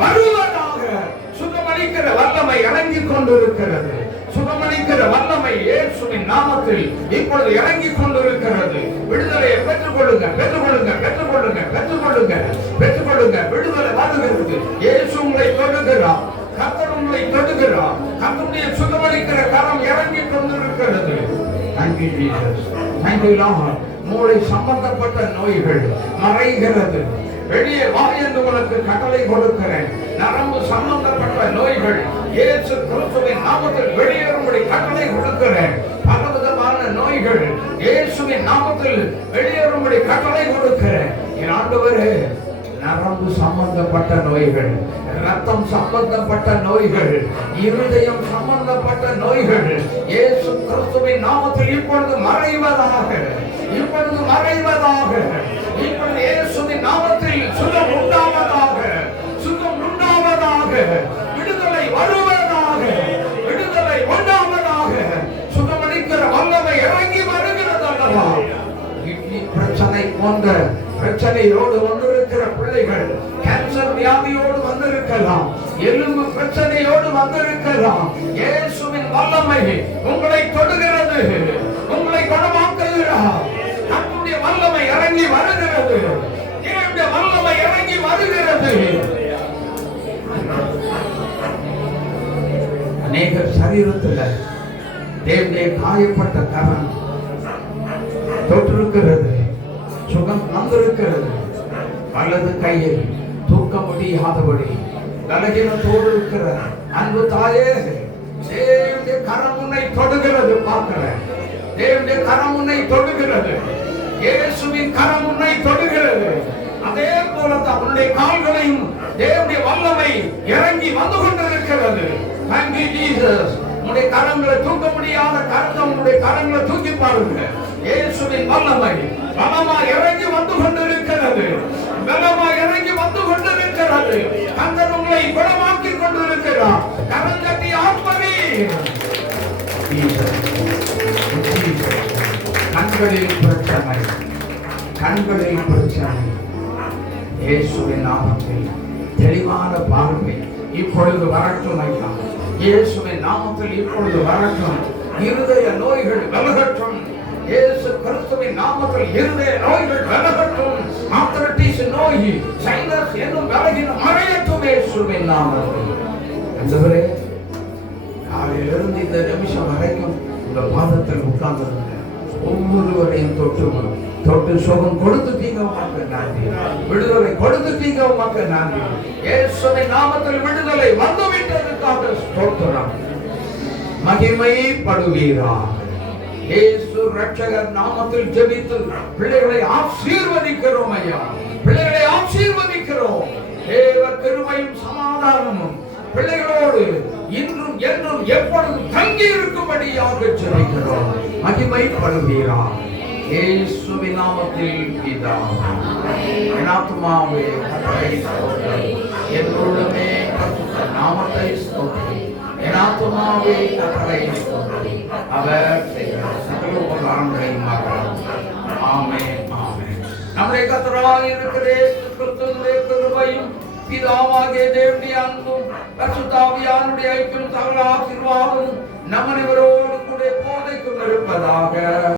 வருவதாக. சுகமளிக்கிற வல்லமை இறங்கி கொண்டிருக்கிறது. சுகமளிக்கிற வல்லமை இயேசுவின் நாமத்தில் இப்பொழுது இறங்கி கொண்டிருக்கிறது. விடுதலையை பெற்றுக்கொள்ளுங்க, பெற்றுக்கொள்ளுங்க, பெற்றுக்கொள்ளுங்க, பெற்றுக்கொள்ளுங்க, பெற்றுக்கொள்ளுங்க. விடுதலை வருகிறது. இயேசு உங்களை தொடுகிறார், கர்த்தர் உங்களை தொடுகிறார். கர்த்தருடைய சுகமளிக்கிற கரம் இறங்கி கொண்டிருக்கிறது. Thank you Jesus. Thank you Lord. மூளை சம்பந்தப்பட்ட நோய்கள் மறைகிறது. வெளியே வா என்று உனக்கு கட்டளை கொடுக்கிறேன். நரம்பு சம்பந்தப்பட்ட நோய்கள் இயேசு கிறிஸ்துவின் நாமத்தில் வெளியேறும்படி கட்டளை கொடுக்கிறேன். பலவிதமான நோய்கள் இயேசுவின் நாமத்தில் வெளியேறும்படி கட்டளை கொடுக்கிறேன். என் ஆண்டவரே, நரம்பு சம்பந்தப்பட்ட நோய்கள், ரத்தம் சம்பந்தப்பட்ட நோய்கள், இருதயம் சம்பந்தப்பட்ட நோய்கள் இயேசு கிறிஸ்துவின் நாமத்தில் இப்பொழுது மறைவதாக, இப்பொழுது மறைவதாக. இப்பொழுது இயேசுவின் நாமத்தில் சுகம் உண்டாவதாக, சுகம் உண்டாவதாக. விடுதலை வருவதாக, விடுதலை உண்டாவதாக. சுகமளிக்கிற வல்லமை இறங்கி வருகிறது அல்லவா? பிரச்சனை போன்ற பிரச்சனையோடு வந்திருக்கிற பிள்ளைகள் கேன்சர் வியாதியோடு வந்திருக்கலாம், எலும்பு பிரச்சனையோடு வந்திருக்கலாம். இயேசுவின் வல்லமை உங்களை தொடுகிறது, உங்களை குணமாக்குகிறார். கர்த்தருடைய வல்லமை இறங்கி வருகிறது, தேவனுடைய வல்லமை இறங்கி வருகிறது. அநேகர் சரீரத்தில் தேவனுடைய காயப்பட்ட கரம் தொற்றிருக்கிறது, சுகம் வந்திருக்கிறது. வலது கையில் தூக்க முடியாதபடி பலகீனத்தோடு இருக்கிற அன்பு தாயே, தேவனுடைய கரம் உன்னை தொடுகிறது. பார்க்கிறேன், தேவனுடைய கரம் உன்னை தொடுகிறது. இயேசுவின் கரம் உன்னை தொடுகிறது. அதே போலதான் உன்னுடைய கால்களையும் தேவனுடைய வல்லமை இறங்கி வந்து கொண்டிருக்கிறது. Thank you Jesus. உன்னுடைய கரங்களை தூக்க முடியாத கரத்தை உன்னுடைய கரங்களை தூக்கி பாருங்க. இயேசுவின் வல்லமை பலமாய் இறங்கி வந்து கொண்டிருக்கிறது. பலமாய் இறங்கி வந்து கொண்டிருக்கிறது. கர்த்தர் உங்களை குணமாக்கி கொண்டிருக்கிறார். கரங்கட்டி ஆத்மனே கண்களில் பிரச்சனை, கண்களில் பிரச்சனை. இயேசுவின் நாமத்தில் தெளிவான பார்வை இப்பொழுது வரட்டும் ஐயா. இயேசுவின் நாமத்தில் இப்பொழுது வரட்டும். இருதய நோய்கள் விலகட்டும். இயேசு கிறிஸ்துவின் நாமத்தில் இருதய நோய்கள் விலகட்டும். ஆர்த்ரைட்டிஸ் நோய், சைனஸ் என்னும் விலகின மறையட்டும் இயேசுவின் நாமத்தில். ஆண்டவரே, காலையிலிருந்து இந்த நிமிஷம் வரைக்கும் இந்த பாதத்தில் உட்கார்ந்திருந்த ஒவ்வொருவரையும் தொட்டு சுகம் கொடுத்துட்டீங்க உமக்கு நன்றி. விடுதலை கொடுத்துட்டீங்க உமக்கு நன்றி. இயேசுவின் நாமத்தில் விடுதலை வந்துவிட்டதற்காக ஸ்தோத்திரம். மகிமைப்படுவீராக. இயேசு ரட்சகர் நாமத்தில் ஜெபித்து பிள்ளைகளை ஆசீர்வதிக்கிறோம் ஐயா. பிள்ளைகளை ஆசீர்வதிக்கிறோம். தேவ கிருபையும் சமாதானமும் பிள்ளைகளோடு இன்றும் என்றும் எப்பொழுதும் தங்கி இருக்கும்படியாக ஜெபிக்கிறோம். மகிமைப்படுவீராக. இயேசுவின் நாமத்தில் பிதாவே. என் ஆத்துமாவே கர்த்தரை ஸ்தோத்திரி. என் உள்ளமே பரிசுத்த நாமத்தை ஸ்தோத்திரி. என் ஆத்துமாவே கர்த்தரை ஸ்தோத்திரி. அவர் செய்கிற சகல உபகாரங்களையும் மறவாதே. ஆமென், ஆமென். நம்முடைய கர்த்தராகிய இருக்கிற இயேசு கிறிஸ்துவின் கிருபையும் பிதாவாகிய தேவனுடைய அன்பும் பரிசுத்த ஆவியானவருடைய ஐக்கியம் சகல ஆசீர்வாதமும் நம் அனைவரோடு கூட போதைக்கும் இருப்பதாக.